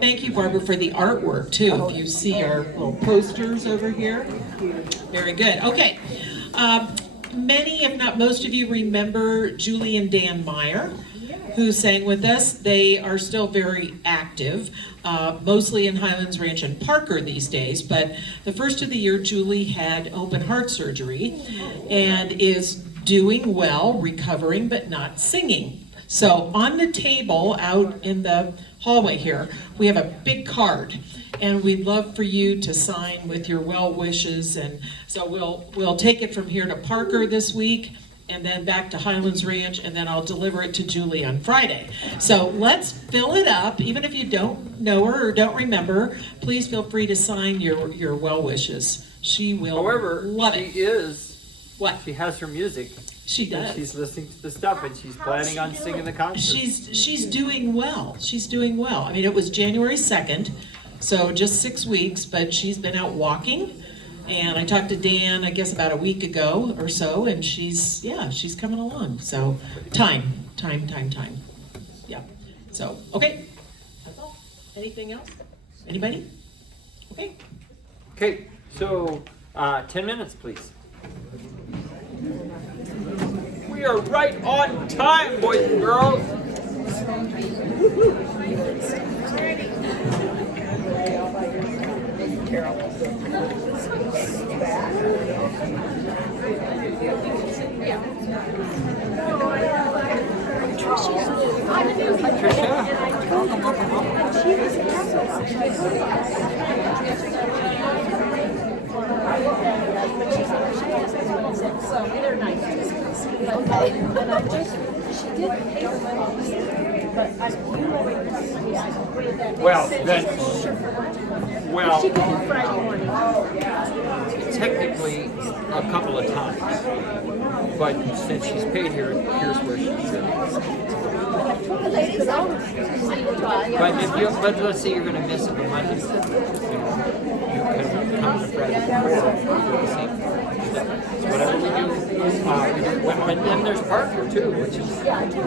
Thank you, Barbara, for the artwork too. If you see our little posters over here. Very good. Okay. Many, if not most of you, remember Julie and Dan Meyer, who sang with us. They are still very active, mostly in Highlands Ranch and Parker these days, but the first of the year, Julie had open heart surgery and is doing well, recovering, but not singing. So on the table out in the hallway here, we have a big card, and we'd love for you to sign with your well wishes. And so we'll take it from here to Parker this week, and then back to Highlands Ranch, and then I'll deliver it to Julie on Friday. So let's fill it up. Even if you don't know her or don't remember, please feel free to sign your well wishes. She will However, love she it. is, What? she has her music. She And does. she's listening to the stuff, and she's planning on singing the concert. She's doing well. She's doing well. I mean, it was January 2nd, so just 6 weeks, but she's been out walking. And I talked to Dan, I guess about a week ago or so, and she's coming along. So time. Yeah. So, okay. That's all. Anything else? Anybody? Okay. Okay, so 10 minutes, please. We are right on time, boys and girls. So they're nice. Okay. And I just, she did pay the money, but I, you always, that. Well, then, well, She could do Friday morning. technically a couple of times, but since she's paid here, here's where she's at. But let's say you're going to miss it on Monday. You can come to Friday. Yeah, I do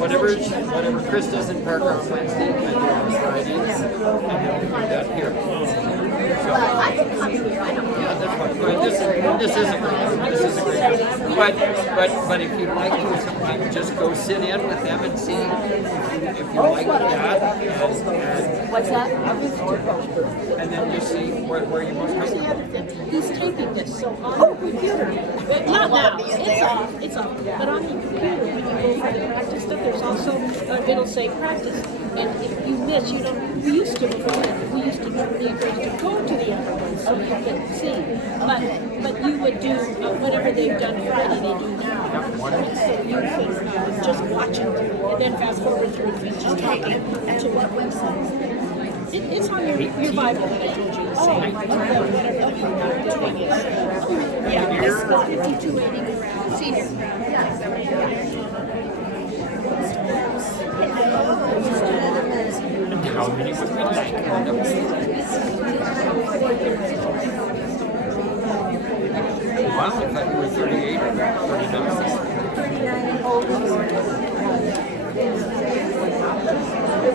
Whatever Chris does in Parker on Wednesday, I do on Fridays, and then we do that here. But I can come here. I don't Yeah, that's fine. But this is a great but if you'd like to sometime just go sit in with them and see if you like that, What's that? and then just see where you want to Here's the go. other thing. He's taping this, so on the computer, not now, it's off, but on the computer, when you go for the practice stuff, there's also, it'll say practice, and if you miss, you don't, we used to before, we used to normally encourage you to go to the other ones, so you can see, but you would do, whatever they've done Friday, they do now. So you can just watch it, and then fast forward through and just talking to what website. It's on your Bible that I told you to say. Whatever the thing is. Yeah, it's 5280 senior. How many would we like? Wow, I thought you were 38 or 39.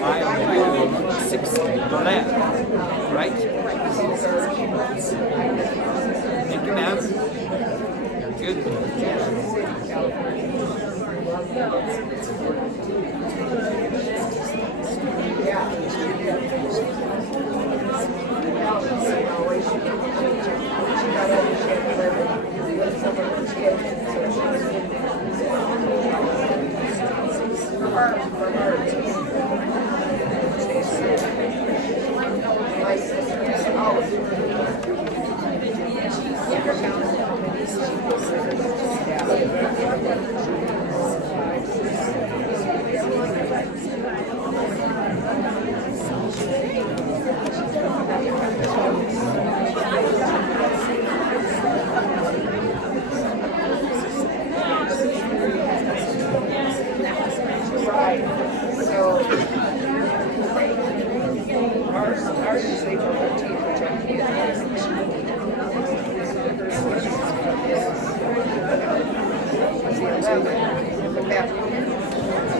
I am 6 left, right? Thank you, ma'am. Good.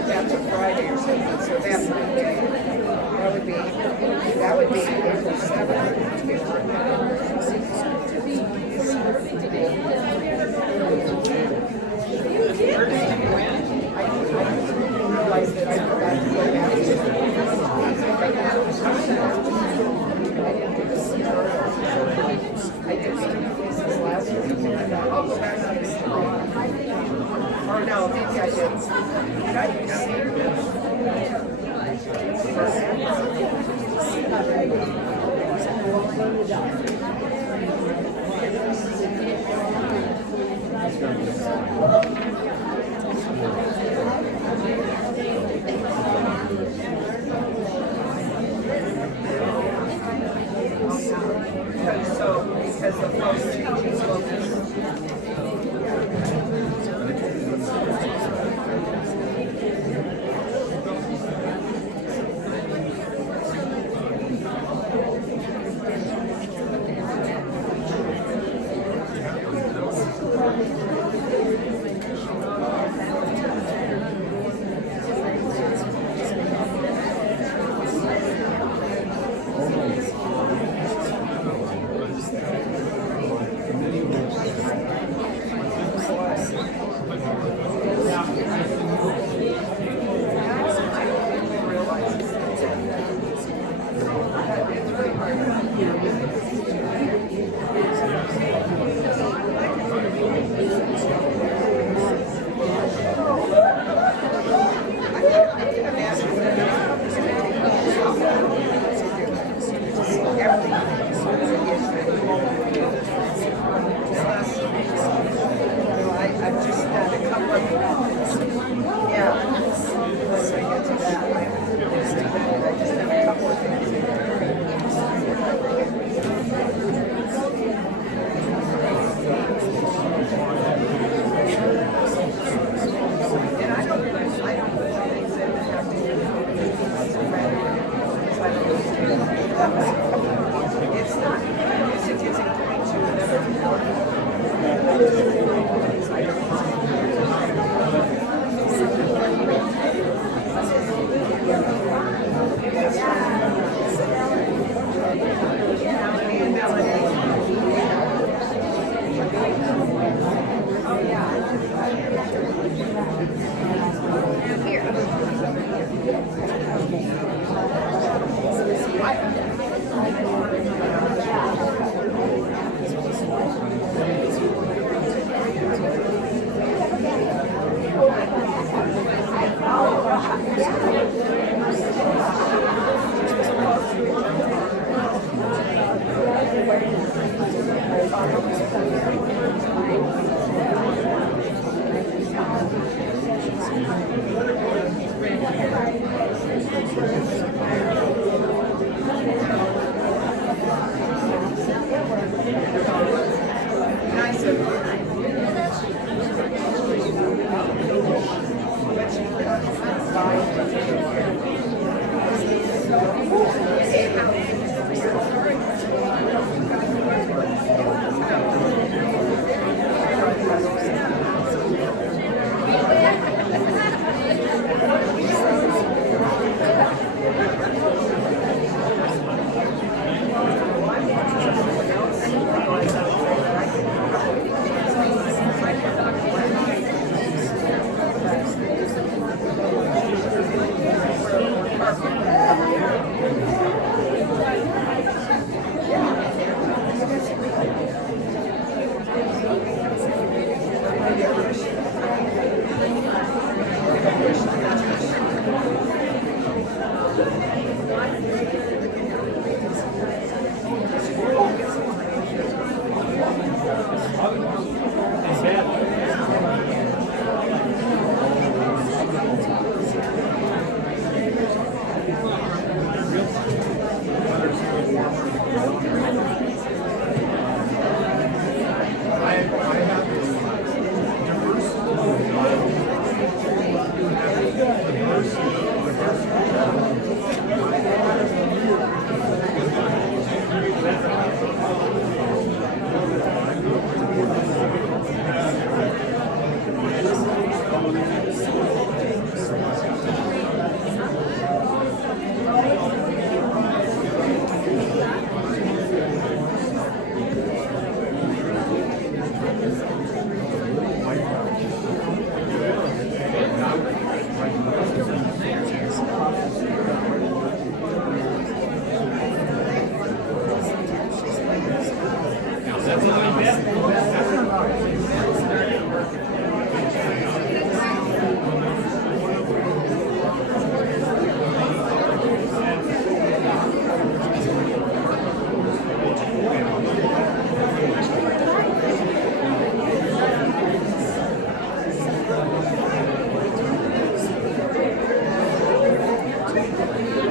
That's a Friday or something, so that would be April 7th. Or no, maybe I didn't. Did I see because the post changes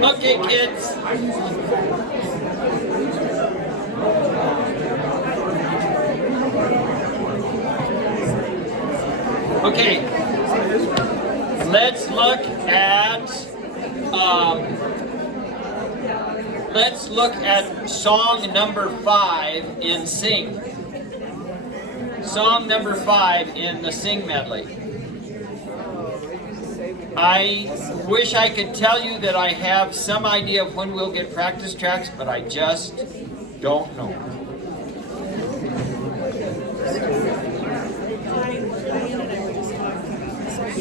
Okay, kids. Okay, let's look at song number 5 in Sing. Song number 5 in the Sing medley. I wish I could tell you that I have some idea of when we'll get practice tracks, but I just don't know.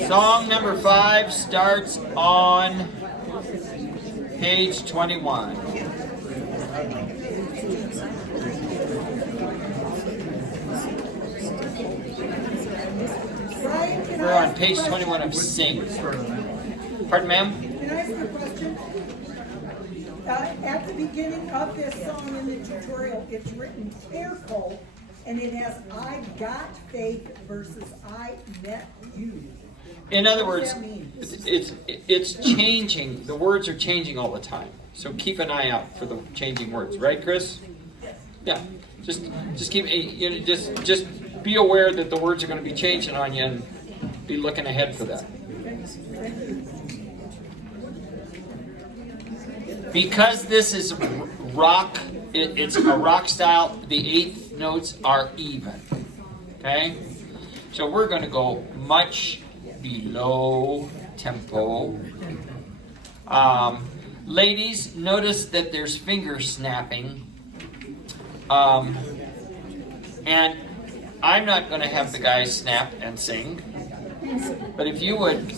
Song number 5 starts on page 21. We're on page 21 of Sing. Pardon, ma'am? Can I ask you a question? At the beginning of this song in the tutorial, it's written careful, and it has I got faith versus I met you. In other words, What does that mean? it's changing. The words are changing all the time. So keep an eye out for the changing words, right, Chris? Yeah. Just keep just be aware that the words are going to be changing on you, and be looking ahead for that. Because this is rock, it's a rock style. The eighth notes are even. Okay, so we're going to go much below tempo. Ladies, notice that there's finger snapping. And I'm not going to have the guys snap and sing. But if you would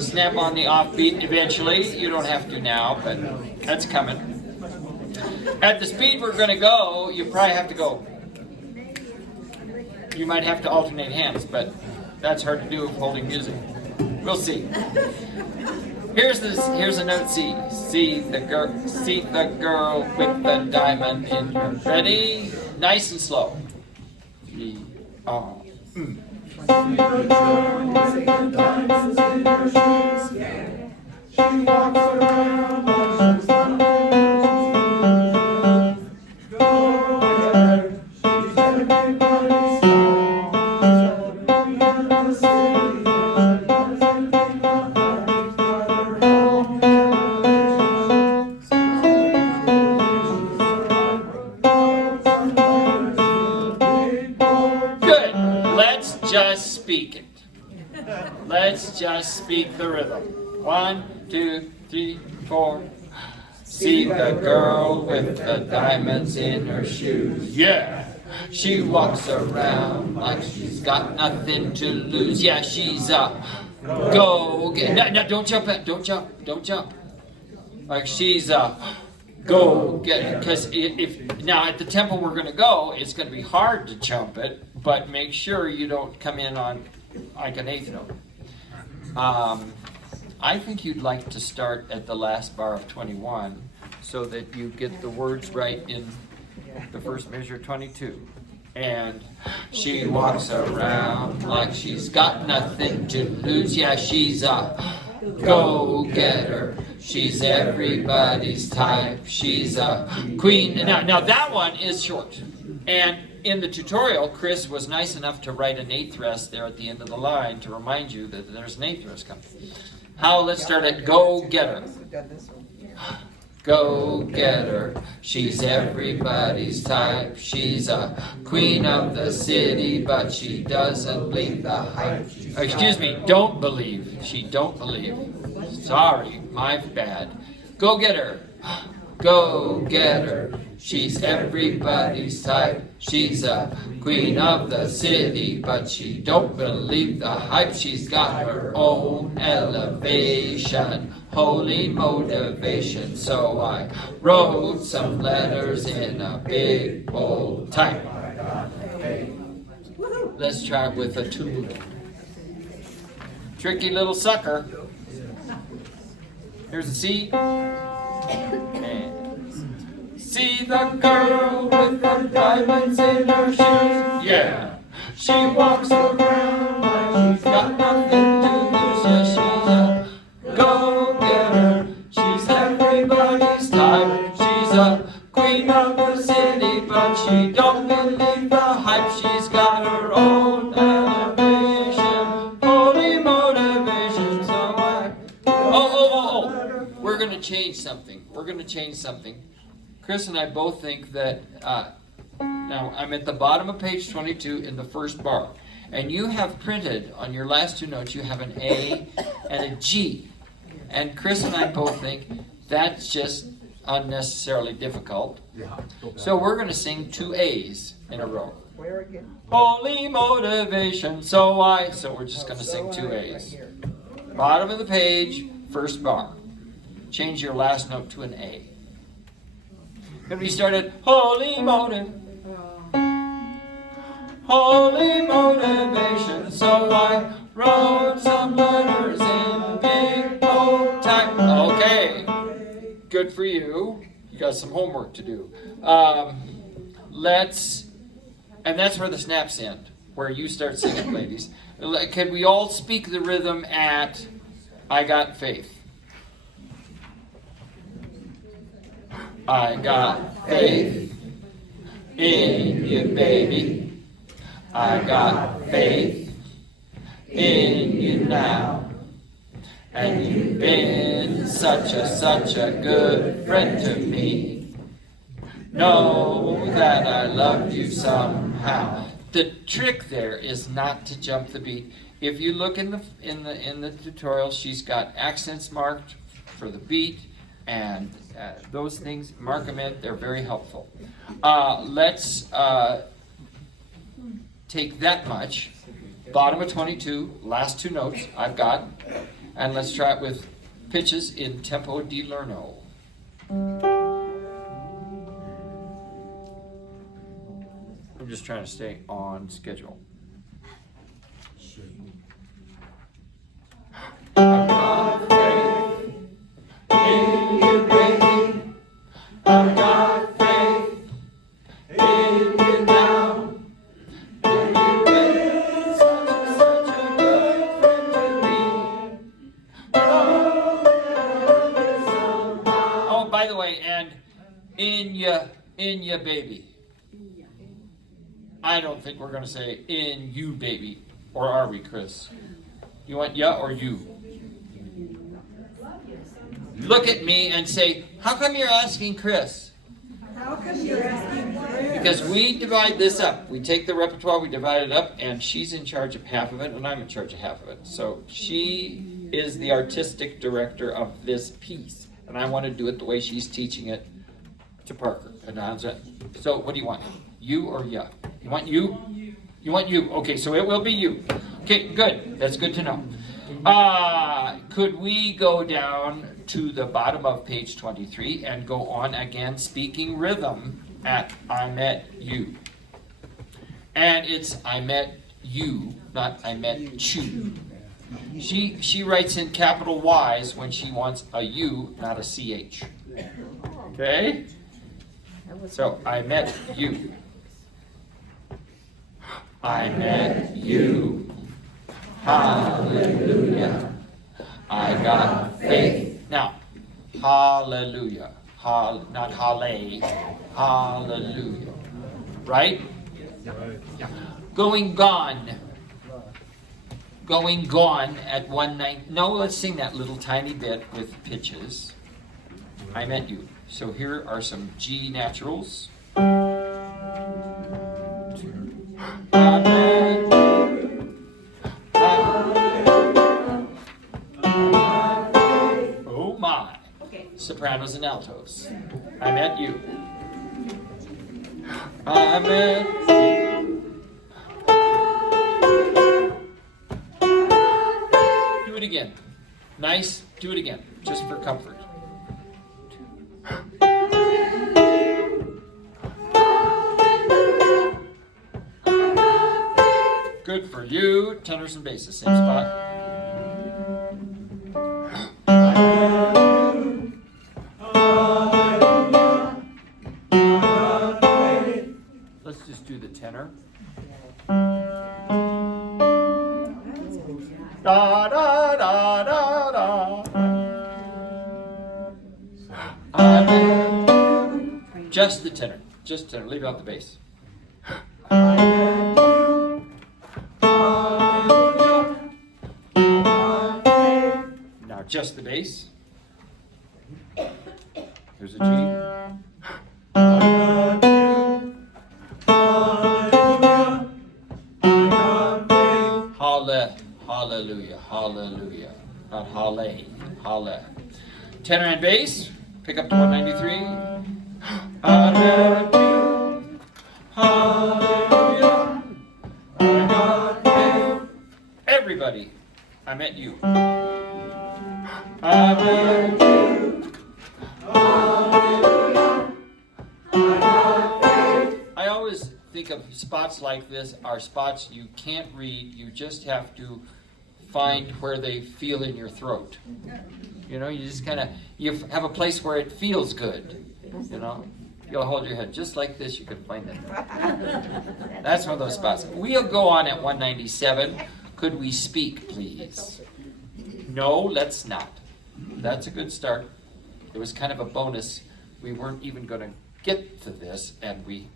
snap on the offbeat eventually, you don't have to now, but that's coming. At the speed we're going to go, you probably have to go. You might have to alternate hands, but that's hard to do with holding music. We'll see. Here's a note C. See the girl with the diamond in her. Ready? Nice and slow. E, R, She walks around like she's not go she's everybody's Good. Let's just speak it. Let's just speak the rhythm. 1, 2, 3, 4. See the girl with the diamonds in her shoes. Yeah. She walks around like she's got nothing to lose. Yeah, she's a go get. No, don't jump it. Don't jump. Like she's a go get it. Because if now at the tempo we're going to go, it's going to be hard to jump it, but make sure you don't come in on like an eighth note. I think you'd like to start at the last bar of 21 so that you get the words right in the first measure 22. And she walks around like she's got nothing to lose. Yeah, she's a go-getter. She's everybody's type. She's a queen. Now that one is short. And in the tutorial, Chris was nice enough to write an eighth rest there at the end of the line to remind you that there's an eighth rest coming. Let's start at go-getter. Go-getter, she's everybody's type. She's a queen of the city, but she doesn't believe the hype. Excuse me, don't believe. She don't believe. Sorry, my bad. Go-getter, go-getter. She's everybody's type. She's a queen of the city, but she don't believe the hype. She's got her own elevation, holy motivation. So I wrote some letters in a big bold type. Let's try it with a tune. Tricky little sucker. Here's a C. And see the girl with the diamonds in her shoes? Yeah. She walks around like she's got nothing to lose. Yeah, she's a go-getter. She's everybody's type. She's a queen of the city, but she don't believe the hype. She's got her own elevation, holy motivation. So I... Oh. We're going to change something. Chris and I both think that, now I'm at the bottom of page 22 in the first bar, and you have printed on your last two notes, you have an A and a G. And Chris and I both think that's just unnecessarily difficult. So we're going to sing two A's in a row. Where again? Holy motivation, so we're just going to sing two A's. Bottom of the page, first bar. Change your last note to an A. Going to be started, holy motivation, so I wrote some letters in big bold type. Okay, good for you. You got some homework to do. And that's where the snaps end, where you start singing, ladies. Can we all speak the rhythm at I Got Faith? I got faith in you, baby. I got faith in you now. And you've been such a good friend to me. Know that I loved you somehow. The trick there is not to jump the beat. If you look in the tutorial, she's got accents marked for the beat, and those things, mark them in, they're very helpful. Let's take that much, bottom of 22, last two notes I've got, and let's try it with pitches in tempo di lerno. I'm just trying to stay on schedule. I've got faith in you, baby. I've got faith in you now. And you've been such a good friend to me. Oh, by the way, and in ya, baby. I don't think we're going to say in you, baby. Or are we, Chris? You want ya or you? Look at me and say, how come you're asking Chris? How come you're asking Chris? Because we divide this up. We take the repertoire, we divide it up, and she's in charge of half of it, and I'm in charge of half of it. So she is the artistic director of this piece, and I want to do it the way she's teaching it to Parker. So what do you want? You or ya? You want you? You want you. Okay, so it will be you. Okay, good. That's good to know. Could we go down to the bottom of page 23 and go on again speaking rhythm at I met you? And it's I met you, not I met you. She writes in capital Y's when she wants a U, not a CH. Okay? So I met you. I met you. Hallelujah. I got faith. Now, hallelujah. Not halle. Hallelujah. Right? Yeah. Going gone. Going gone at 1:9. No, let's sing that little tiny bit with pitches. I met you. So here are some G naturals. I met you. Oh my. Sopranos and altos. I met you. I met you. Do it again. Nice. Do it again, just for comfort. Good for you. Tenors and basses, same spot. Let's just do the tenor. Da da da da da. Just the tenor. Just tenor. Leave out the bass. Now just the bass. Here's a G. Hallelujah, hallelujah. Not halle, halle. Tenor and bass. Pick up to 193. I met you. Hallelujah. I got faith. Everybody, I met you. I met you. Hallelujah. I got faith. I always think of spots like this are spots you can't read. You just have to find where they feel in your throat. You know, you just kind of, you have a place where it feels good. You know, you'll hold your head just like this, you can find it. That's one of those spots. We'll go on at 197. Could we speak, please? No, let's not. That's a good start. It was kind of a bonus. We weren't even going to get to this, and we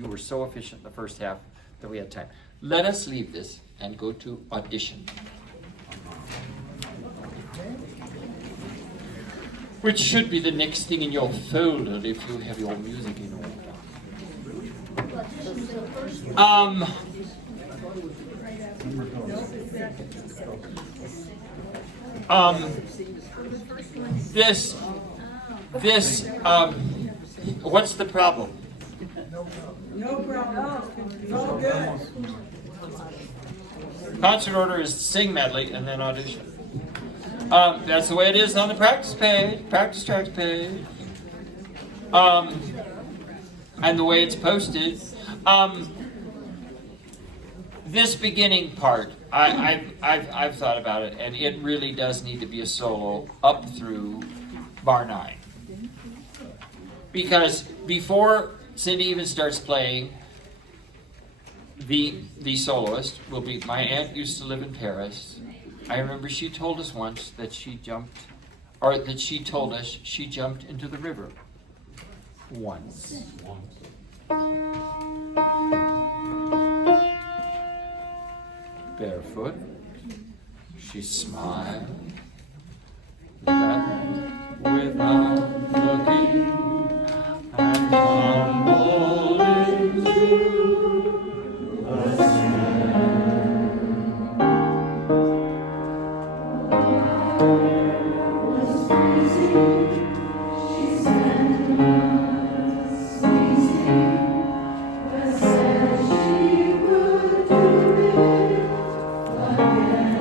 were so efficient in the first half that we had time. Let us leave this and go to audition. Which should be the next thing in your folder if you have your music in order. What's the problem? No problem. It's all good. Concert order is sing medley and then audition. That's the way it is on the practice page, practice tracks page. And the way it's posted. This beginning part, I've thought about it, and it really does need to be a solo up through bar 9. Because before Cindy even starts playing, the soloist will be, my aunt used to live in Paris. I remember she told us once that she jumped into the river. Once. Barefoot. She smiled. Without looking and tumbled into the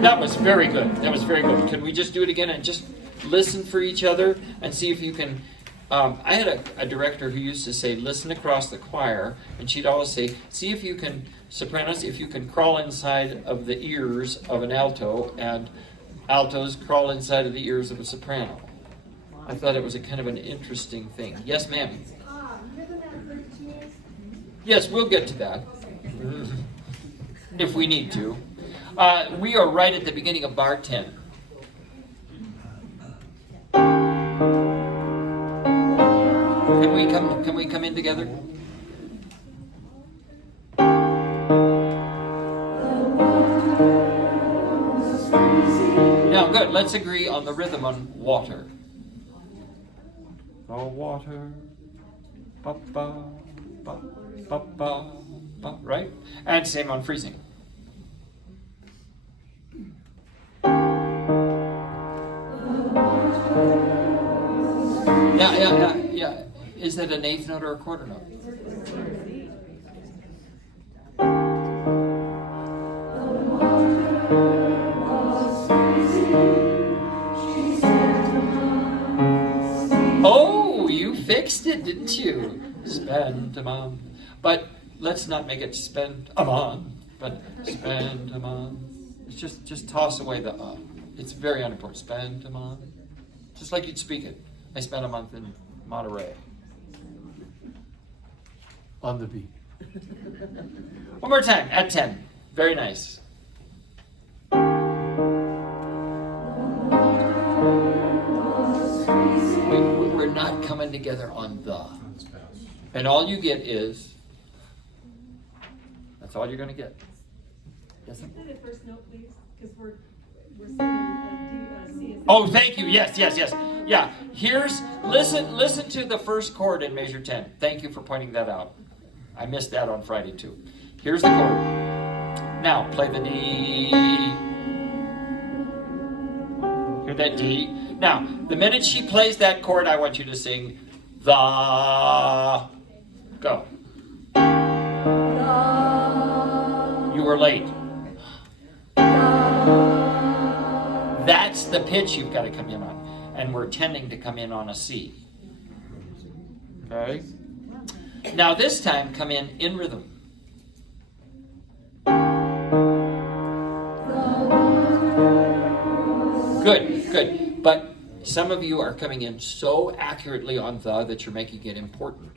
That was very good. That was very good. Can we just do it again and just listen for each other and see if you can... I had a director who used to say, listen across the choir, and she'd always say, see if you can, sopranos, if you can crawl inside of the ears of an alto, and altos crawl inside of the ears of a soprano. I thought it was a kind of an interesting thing. Yes, ma'am? Yes, we'll get to that. If we need to. We are right at the beginning of bar 10. Can we come in together? Now, good. Let's agree on the rhythm on water. The water. Ba ba ba ba ba ba. Right? And same on freezing. Yeah. Is that an eighth note or a quarter note? didn't you? Spend a month. But let's not make it spend a month, but spend a month. It's just toss away the It's very unimportant. Spend a month. Just like you'd speak it. I spent a month in Monterey. On the beach. One more time, at 10. Very nice. We're not coming together on the. And all you get is, that's all you're going to get. Yes, sir? Can I have first note, please? Because we're singing C. Oh, thank you. Yes. Yeah. Listen to the first chord in measure 10. Thank you for pointing that out. I missed that on Friday too. Here's the chord. Now play the D. Hear that D? Now, the minute she plays that chord, I want you to sing the. Go. You were late. That's the pitch you've got to come in on. And we're tending to come in on a C. Okay? Now this time, come in rhythm. Good. But some of you are coming in so accurately on the that you're making it important.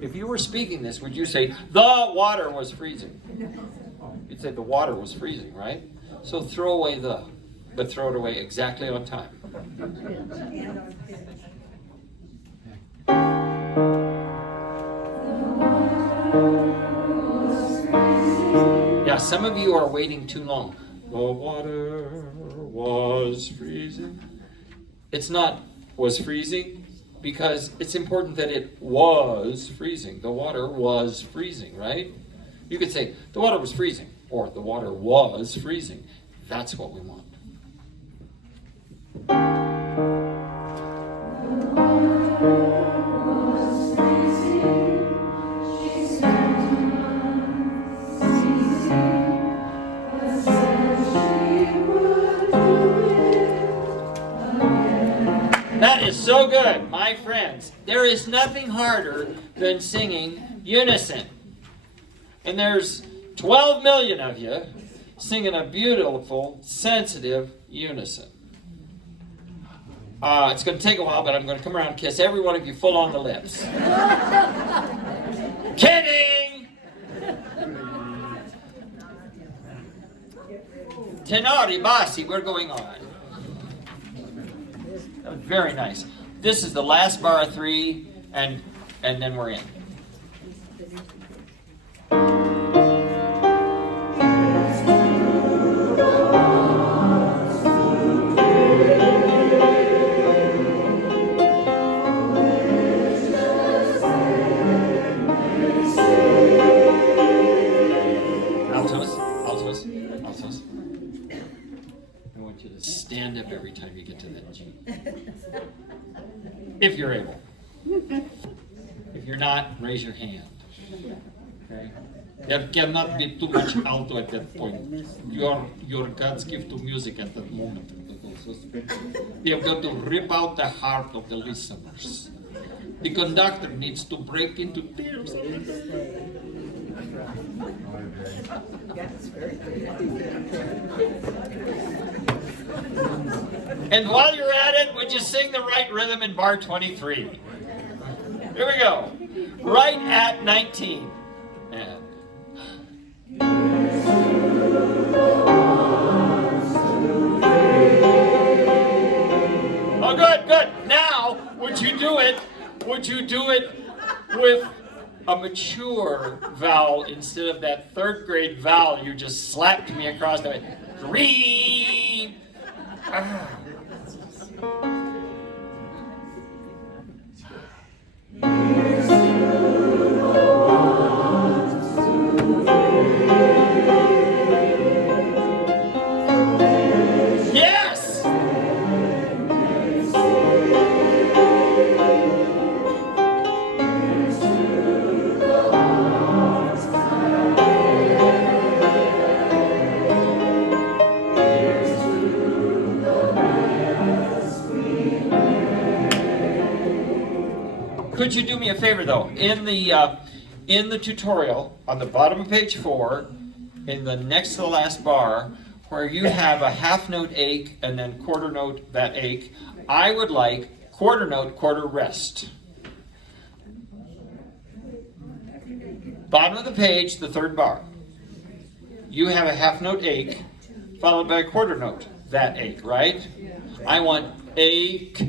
If you were speaking this, would you say, the water was freezing? You'd say the water was freezing, right? So throw away the, but throw it away exactly on time. Yeah, some of you are waiting too long. The water was freezing. It's not was freezing because it's important that it was freezing. The water was freezing, right? You could say, the water was freezing, or the water was freezing. That's what we want. That is so good, my friends. There is nothing harder than singing unison. And there's 12 million of you singing a beautiful, sensitive unison. It's going to take a while, but I'm going to come around and kiss every one of you full on the lips. Kidding! Tenori, bassi, we're going on. That was very nice. This is the last bar of 3, and then we're in. Altos. I want you to stand up every time you get to that G. If you're able. If you're not, raise your hand. Okay? There cannot be too much alto at that point. Your God's gift to music at that moment. You have got to rip out the heart of the listeners. The conductor needs to break into tears. And while you're at it, would you sing the right rhythm in bar 23? Here we go. Right at 19. And oh, good. Now, would you do it with a mature vowel instead of that 3rd grade vowel you just slapped me across the way? Green. Yes! favor though, in the tutorial, on the bottom of page 4, in the next to the last bar, where you have a half note ache and then quarter note that ache, I would like quarter note, quarter rest. Bottom of the page, the third bar. You have a half note ache, followed by a quarter note, that ache, right? I want ache,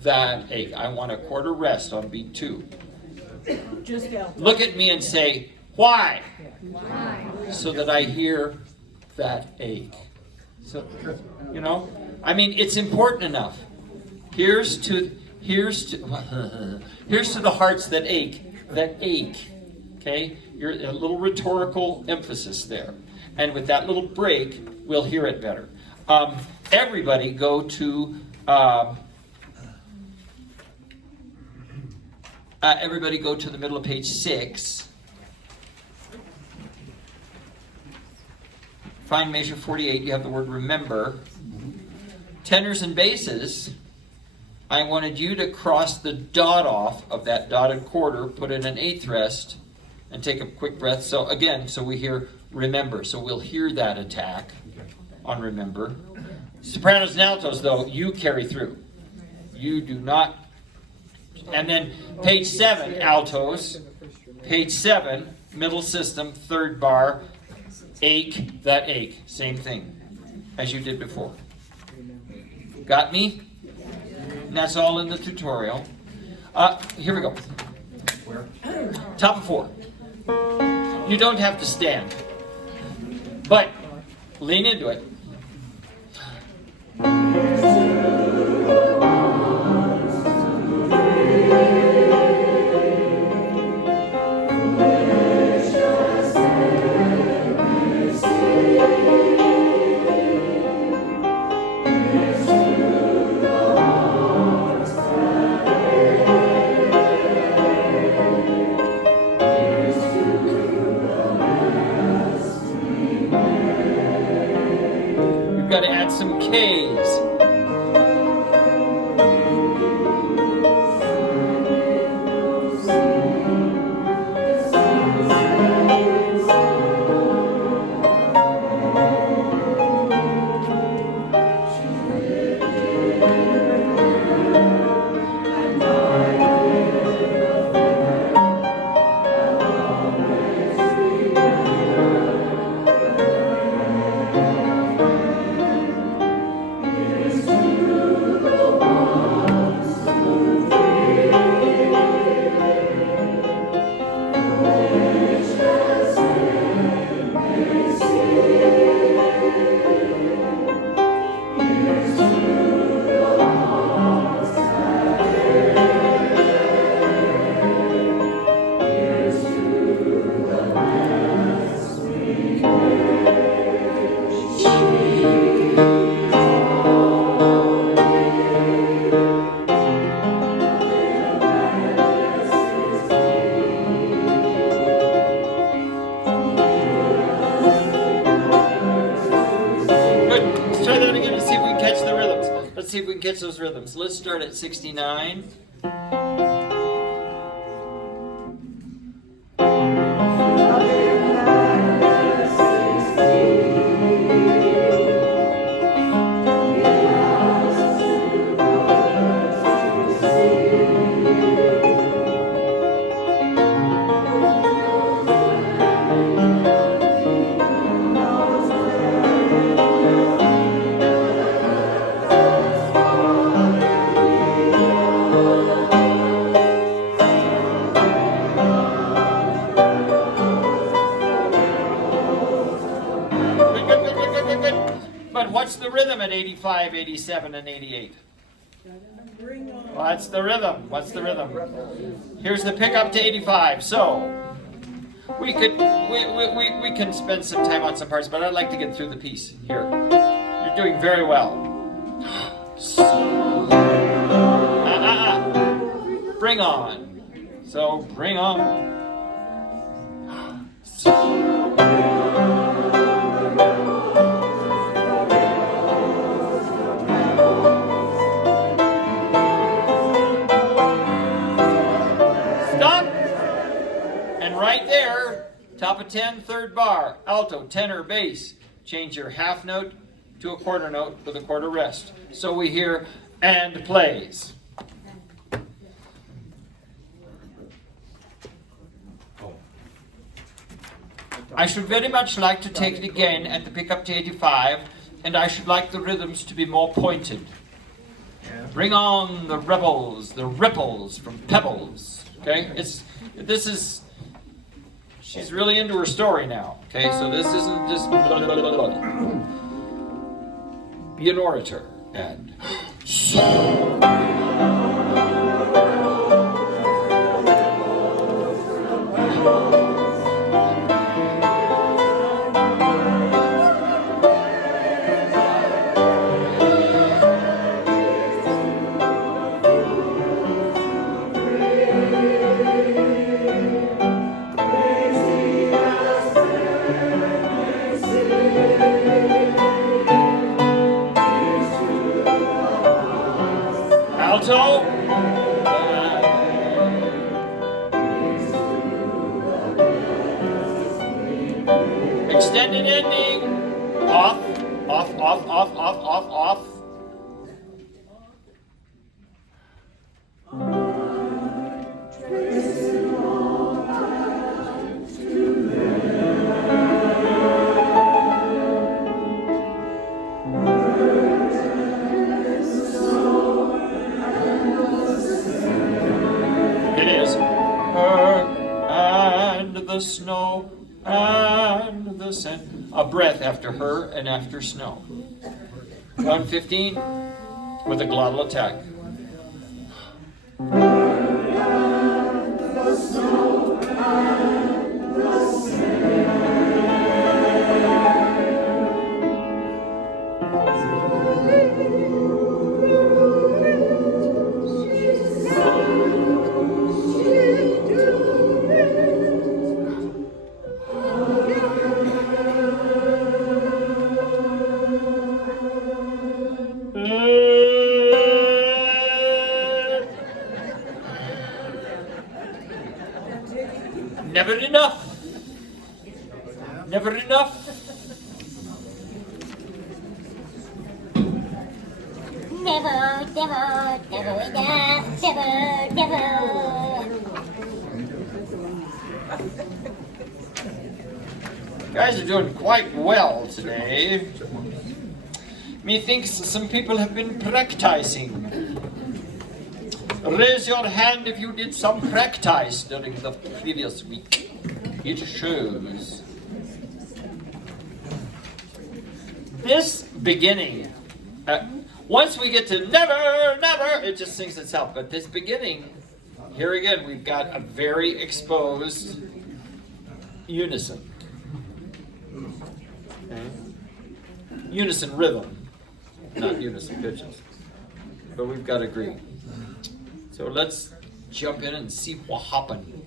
that ache. I want a quarter rest on beat 2. Just go. Look at me and say, why? So that I hear that ache. So, you know, I mean, it's important enough. Here's to the hearts that ache, okay? You're a little rhetorical emphasis there. And with that little break, we'll hear it better. Everybody go to the middle of page 6. Find measure 48. You have the word remember. Tenors and basses. I wanted you to cross the dot off of that dotted quarter, put in an 8th rest, and take a quick breath. So again, so we hear remember. So we'll hear that attack on remember. Sopranos and altos, though, you carry through. You do not. And then page 7, altos. Page 7, middle system, 3rd bar, ache, that ache. Same thing as you did before. Got me? And that's all in the tutorial. Here we go. Top of 4. You don't have to stand, but lean into it. Got to add some K's. See if we can catch those rhythms. Let's start at 69. But what's the rhythm at 85, 87, and 88? What's the rhythm? What's the rhythm? Here's the pickup to 85. So we can spend some time on some parts, but I'd like to get through the piece here. You're doing very well. Bring on. So bring on. Stop And right there, top of 10, third bar, alto, tenor, bass. Change your half note to a quarter note with a quarter rest. So we hear and plays. I should very much like to take it again at the pickup to 85, and I should like the rhythms to be more pointed. Bring on the rebels, the ripples from pebbles. Okay, she's really into her story now. Okay, so this isn't just blah, blah, blah, blah. Be an orator and alto. Extended ending. Off, off, off, off, off, off, off. It is her and the snow and the sand. A breath after her and after snow. 115 with a glottal attack. Never enough. Never enough. Never, never, never enough, never, never. You guys are doing quite well today. Methinks some people have been practicing. Raise your hand if you did some practice during the previous week. It shows. This beginning, once we get to never, never, it just sings itself. But this beginning, here again, we've got a very exposed unison. Okay? Unison rhythm, not unison pitches. But we've got to agree. So let's jump in and see what happened.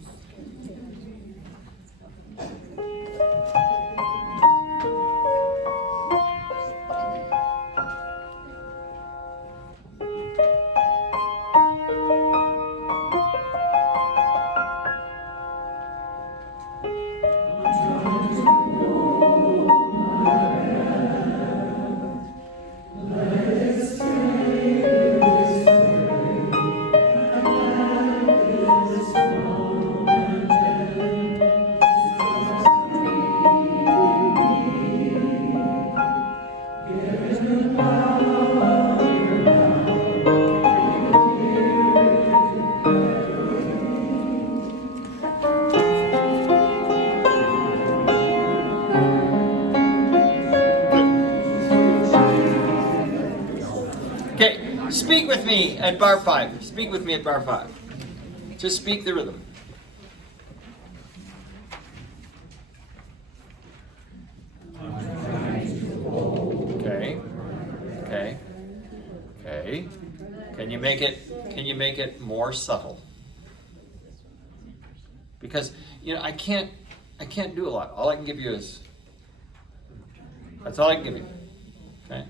Okay, speak with me at bar 5. Speak with me at bar 5. Just speak the rhythm. Okay. Okay. Okay. Can you make it more subtle? Because I can't do a lot. All I can give you is that's all I can give you. Okay?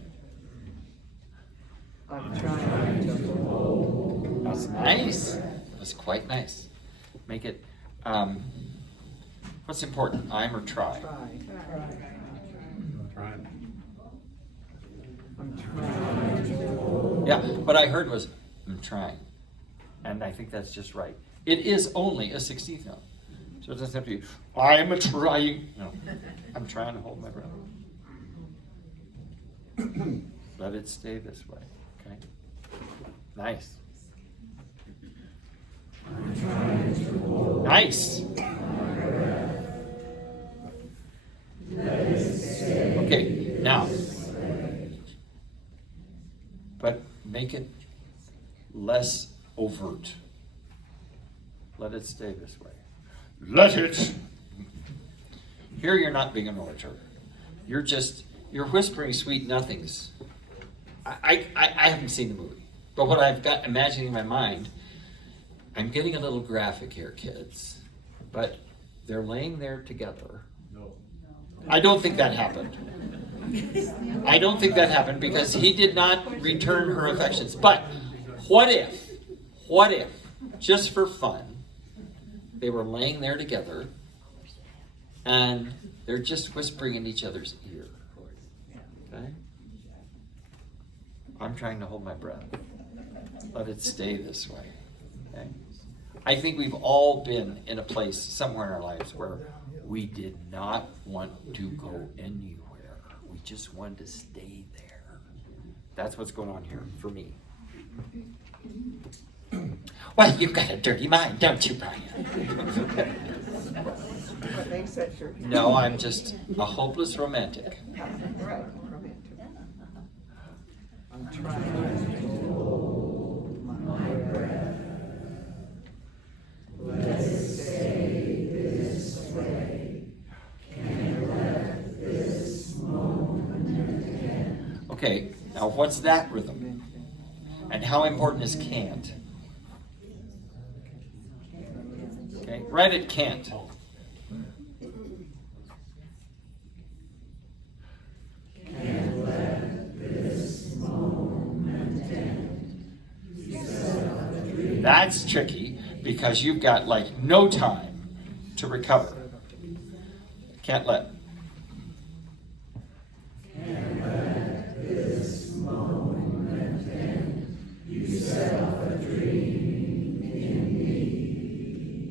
That's nice. That's quite nice. Make it What's important, I'm or try? Yeah, what I heard was, I'm trying. And I think that's just right. It is only a 16th note. So it doesn't have to be, I'm a trying. No, I'm trying to hold my breath. Let it stay this way, okay? Nice. Nice. Okay, now, but make it less overt. Let it stay this way. Let it. Here you're not being an orator. You're whispering sweet nothings. I haven't seen the movie, but what I've got imagining in my mind, I'm getting a little graphic here, kids, but they're laying there together. No. I don't think that happened. I don't think that happened because he did not return her affections. But what if, just for fun, they were laying there together and they're just whispering in each other's ear? Okay? I'm trying to hold my breath. Let it stay this way. Okay? I think we've all been in a place somewhere in our lives where we did not want to go anywhere. We just wanted to stay there. That's what's going on here for me. Well, you've got a dirty mind, don't you, Brian? No, I'm just a hopeless romantic. I'm trying to hold my breath. Let it stay this way. Can't let this moment again. Okay, now what's that rhythm? And how important is can't? Okay, right at can't. Can't let this moment end. You set up a dream. That's tricky because you've got like no time to recover. Can't let. Can't let this moment end. You set up a dream in me.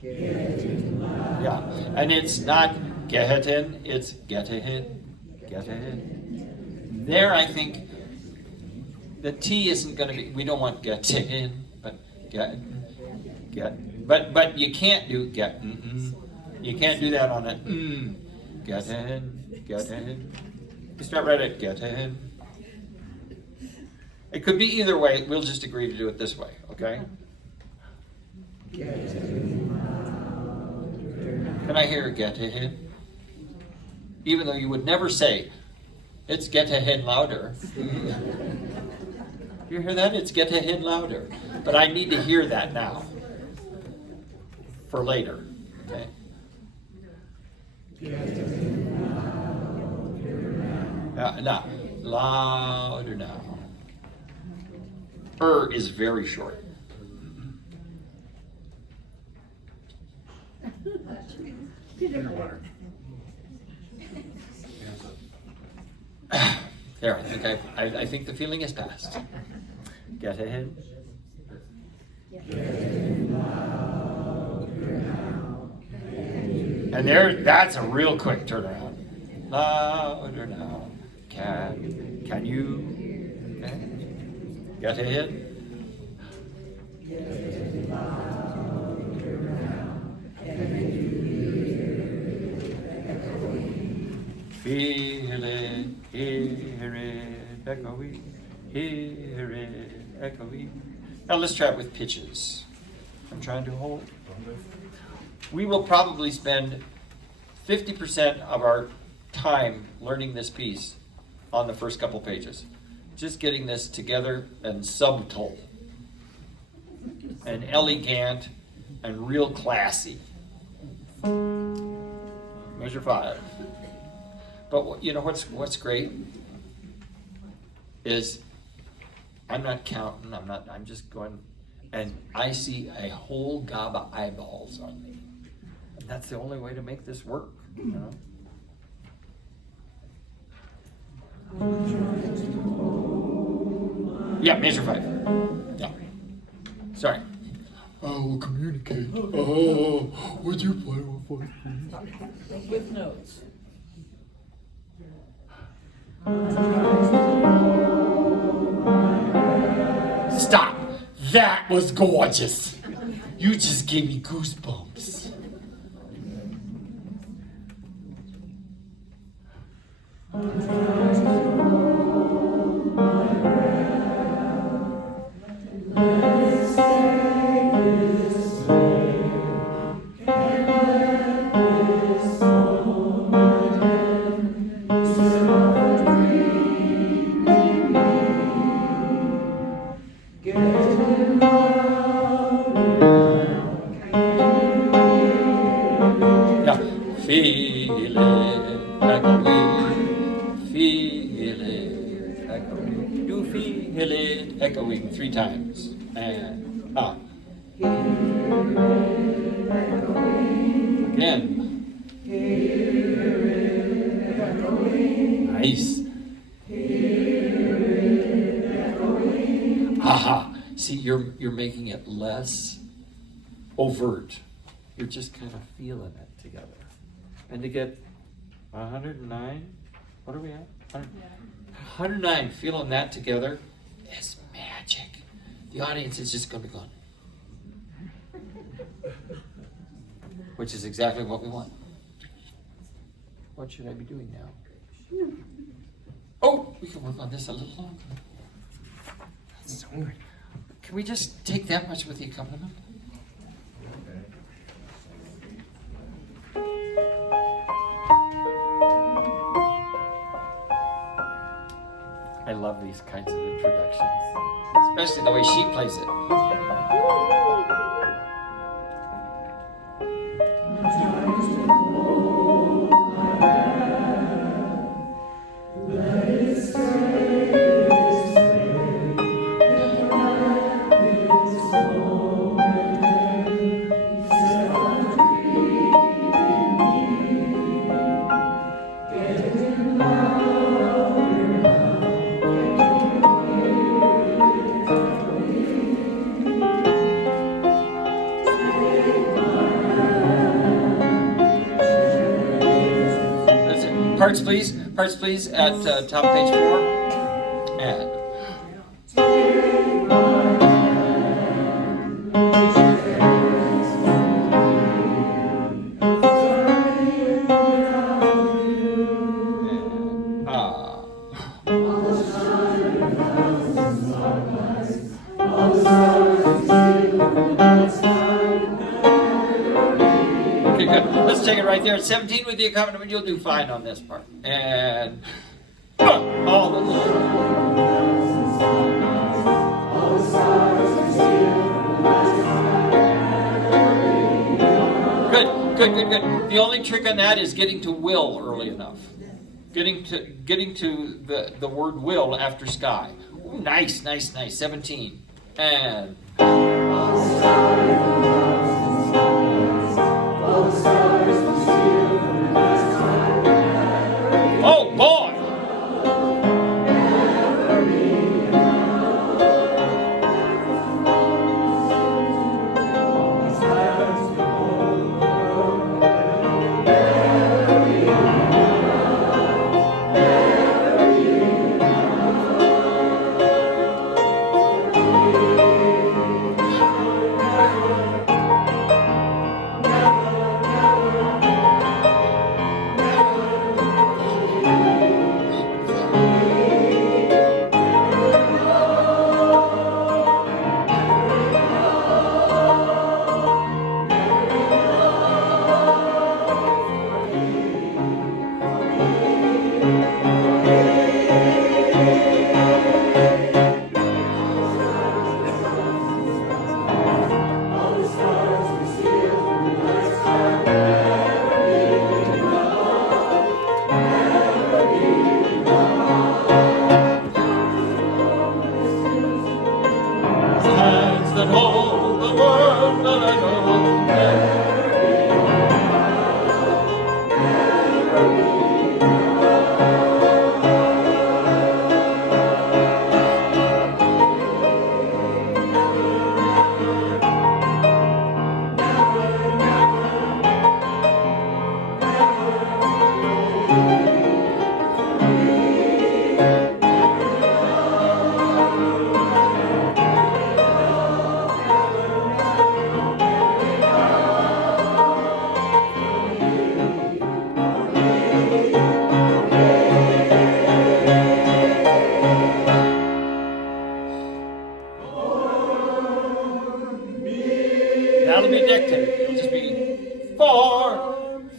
Getting loud. Yeah, and it's not get in, it's get in, get in. There, I think the T isn't going to be. We don't want get in, but get. But you can't do get. You can't do that on it. Get in, get in. You start right at get in. It could be either way. We'll just agree to do it this way, okay? Can I hear get in? Even though you would never say, it's get in louder. You hear that? It's get in louder. But I need to hear that now. For later, okay? Now, louder now. Is very short. There, I think the feeling is past. Get ahead. And that's a real quick turnaround. Louder now. Can you? Okay. Get ahead. Feel it, hear it, echoing, hear it, echoing. Now let's try it with pitches. I'm trying to hold. We will probably spend 50% of our time learning this piece on the first couple pages. Just getting this together and subtle and elegant and real classy. Measure 5. But you know what's great is I'm not counting, I'm just going, and I see a whole gob of eyeballs on me. That's the only way to make this work, you know? Yeah, measure 5. Yeah. Sorry. I will communicate. Oh, would you play with 5, please? With notes. Stop! That was gorgeous! You just gave me goosebumps. Yeah. Feel it echoing, feel it echoing, do feel it echoing 3 times. And again. Nice. Haha. See, you're making it less overt. You're just kind of feeling it together. And to get 109, what are we at? 109, feeling that together is magic. The audience is just going to be going. Which is exactly what we want. What should I be doing now? Oh, we can work on this a little longer. That's so weird. Can we just take that much with the accompaniment? I love these kinds of introductions, especially the way she plays it. Parts please, at top of page 4. And. Okay, good. Let's take it right there at 17 with the accompaniment. You'll do fine on this part. And all the good. The only trick on that is getting to will early enough. Getting to the word will after sky. Ooh, nice. 17. And oh boy!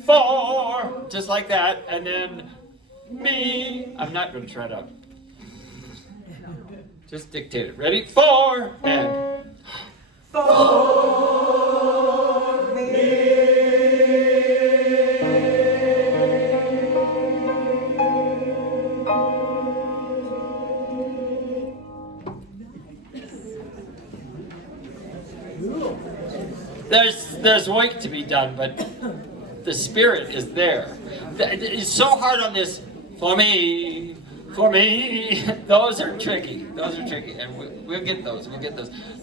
four, just like that, and then me. I'm not going to try it out. Just dictate it. Ready? 4 and 4 me. There's work to be done, but the spirit is there. It's so hard on this. For me. Those are tricky, and we'll get those.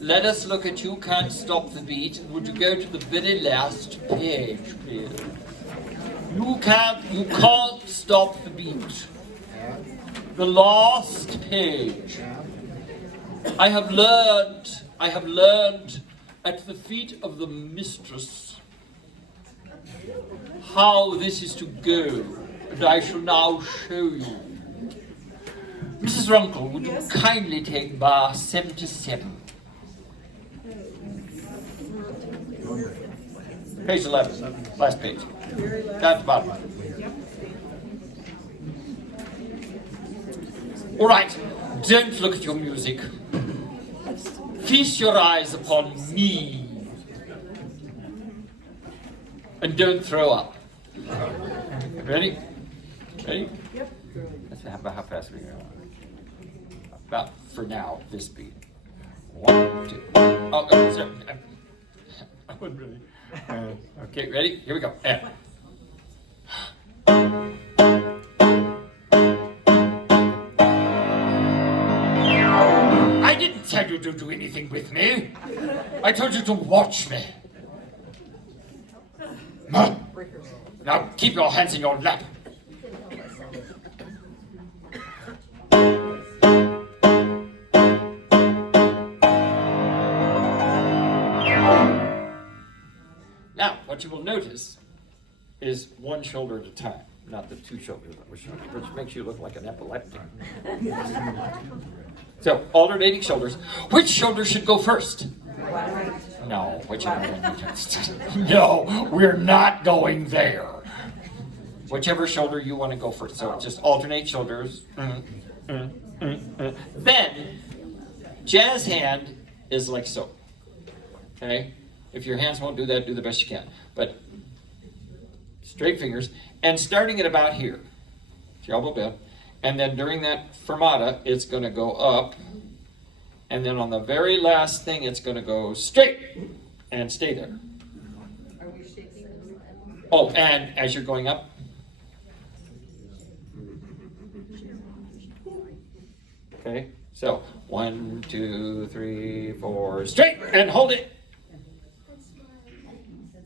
Let us look at You Can't Stop the Beat. Would you go to the very last page, please? You can't stop the beat. The last page. I have learned at the feet of the mistress how this is to go, and I shall now show you. Mrs. Runkle, would you kindly take bar 77? Page 11, last page. Down to the bottom. All right, don't look at your music. Feast your eyes upon me. And don't throw up. Ready? Ready? Yep. Let's see how fast we go. About, for now, this beat. 1, 2. Oh, sorry. I wasn't ready. Okay, ready? Here we go. I didn't tell you to do anything with me. I told you to watch me. Now keep your hands in your lap. Now, what you will notice is one shoulder at a time, not the two shoulders that we're showing, which makes you look like an epileptic. So, alternating shoulders. Which shoulder should go first? No, whichever one. No, we're not going there. Whichever shoulder you want to go first. So just alternate shoulders. Then, jazz hand is like so. Okay? If your hands won't do that, do the best you can. But straight fingers. And starting at about here. Your elbow bent. And then during that fermata, it's going to go up. And then on the very last thing, it's going to go straight and stay there. Are we shaking? Oh, and as you're going up. Okay, so 1, 2, 3, 4, straight, and hold it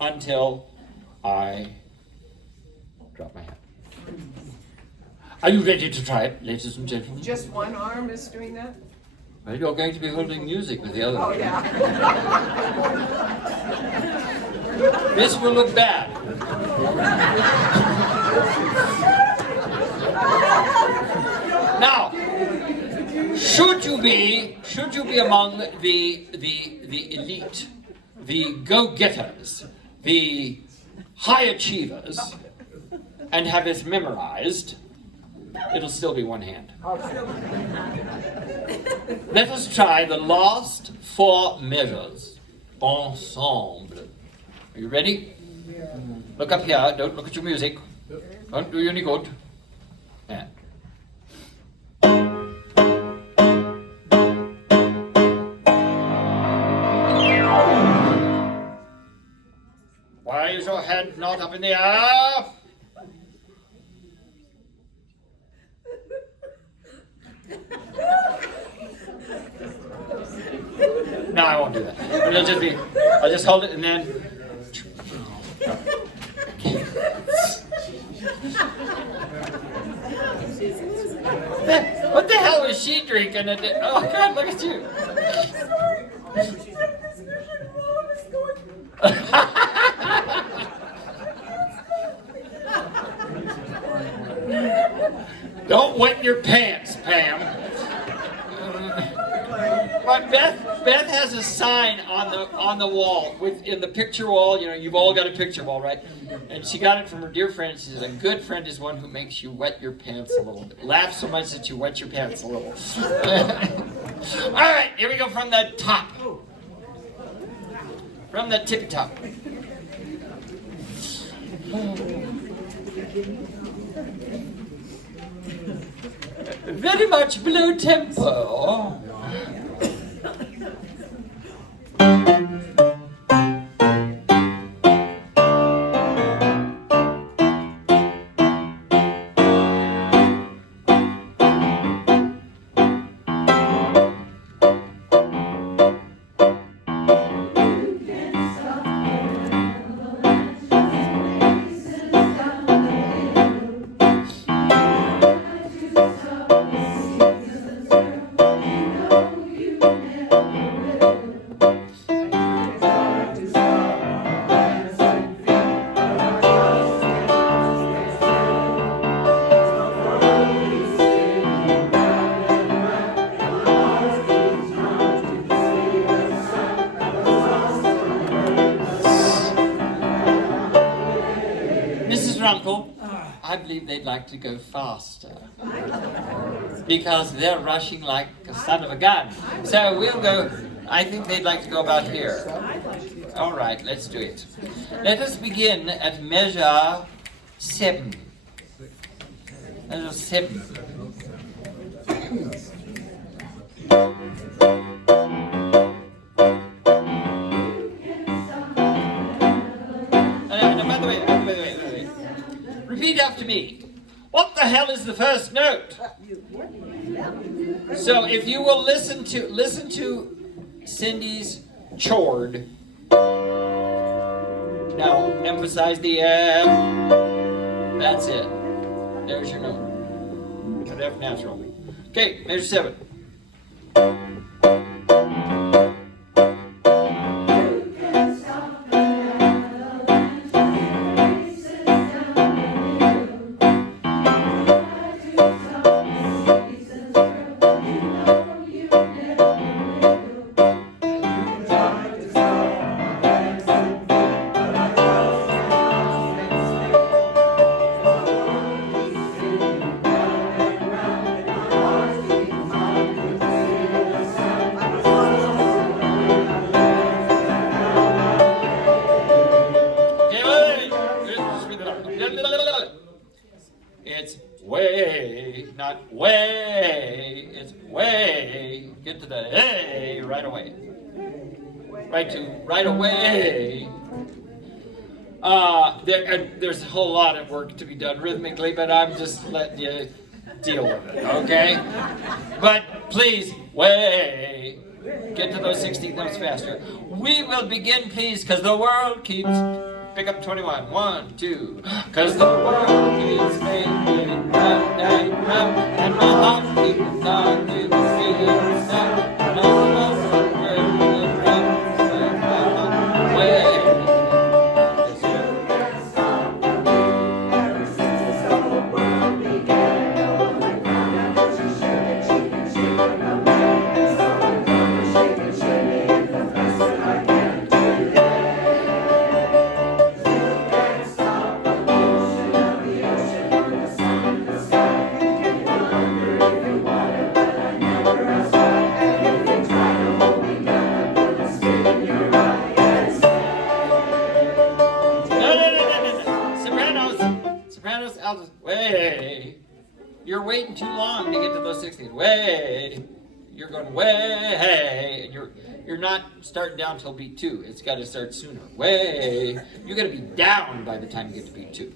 until I drop my hand. Are you ready to try it, ladies and gentlemen? Just one arm is doing that? Well, you're going to be holding music with the other one. Oh, yeah. This will look bad. Now, should you be among the elite, the go-getters, the high achievers, and have it memorized, it'll still be one hand. Let us try the last 4 measures ensemble. Are you ready? Look up here. Don't look at your music. Won't do you any good. And. Why is your hand not up in the air? No, I won't do that. I'll just hold it and then. What the hell was she drinking? Oh God, look at you. Don't wet your pants, Pam. But Beth, Beth has a sign on the wall in the picture wall. You know, you've all got a picture wall, right? And she got it from her dear friend. She says, "A good friend is one who makes you wet your pants a little bit. Laugh so much that you wet your pants a little." All right, here we go from the top. From the tippy top. Very much below tempo. I believe they'd like to go faster because they're rushing like a son of a gun. So we'll go, I think they'd like to go about here. All right, let's do it. Let us begin at measure 7. Measure 7. By the way. Repeat after me. What the hell is the first note? So if you will listen to Cindy's chord. Now emphasize the F. That's it. There's your note. An F natural. Okay, measure 7. It's way, not way. It's way. Get to the A right away. Right away. There's a whole lot of work to be done rhythmically, but I'm just letting you deal with it, okay? But please, way. Get to those 16th notes faster. We will begin, please, because the world keeps... Pick up 21. 1, 2. Cause the world keeps spinning round and round, and my heart keeps on to the feeling sound. And all of the world around me way. Yes, you can't stop the beat. Ever since this whole world began, no one found out that you should shake no man. So I'm gonna shake and shimmy the best that I can today. Way. You're waiting too long to get to those 16. Way. You're going way. And you're not starting down till beat 2. It's got to start sooner. Way. You're going to be down by the time you get to beat 2.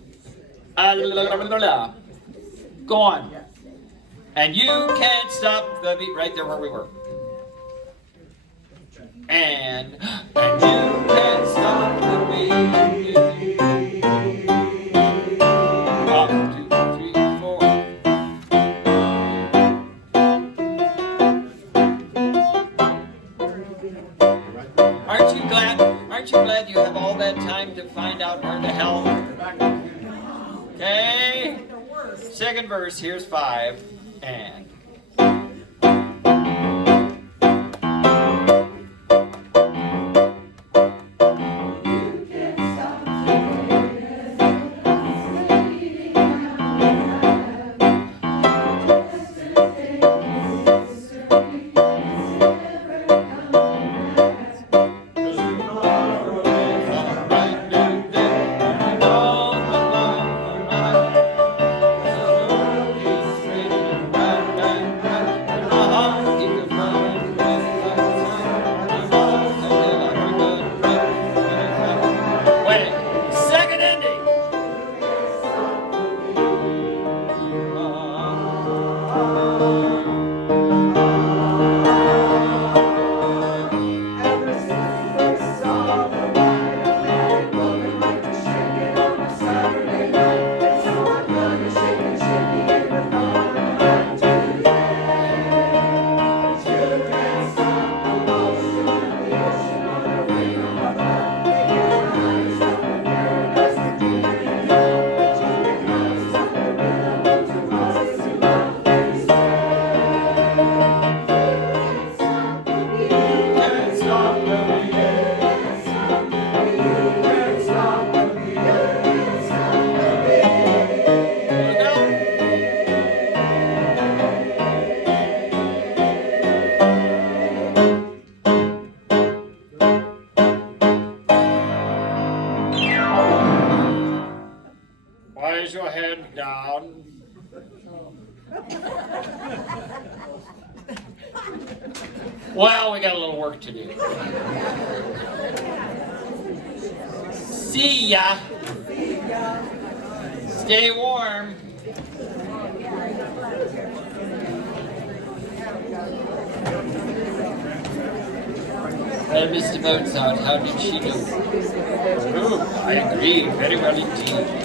Go on. And you can't stop the beat right there where we were. And you can't stop the beat. Aren't you glad you have all that time to find out where the hell? Okay. Second verse, here's 5. And Saturday night, so I'm gonna shake and shake in the farmland today. But you can't stop the motion of the ocean or the rain on the cloud. You can't stop the paradise that you can know. But you can't stop the rhythm of tomorrow's love. Can't stop the beat. Can't stop the beat. Can't stop the Why is your head down? Well, we got a little work to do. See ya. Stay warm. Well, Mr. Mozart, how did she do? Oh, I agree. Very well indeed.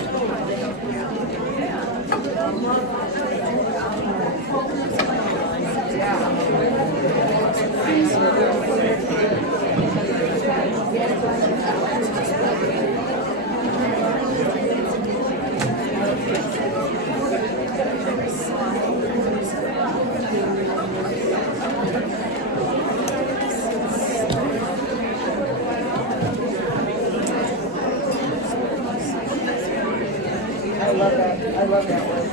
I love that. I love that word.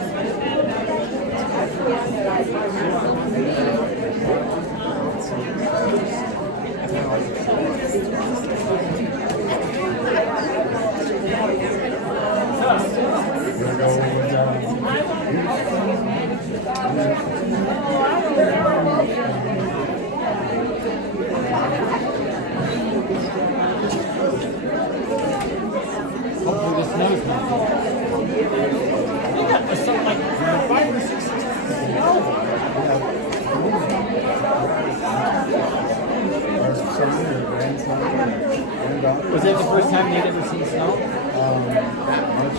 Hopefully this snows not. There's something like 5 or 6 snow. Our son or grandson or granddaughter. Was that the first time they'd ever seen snow? That much.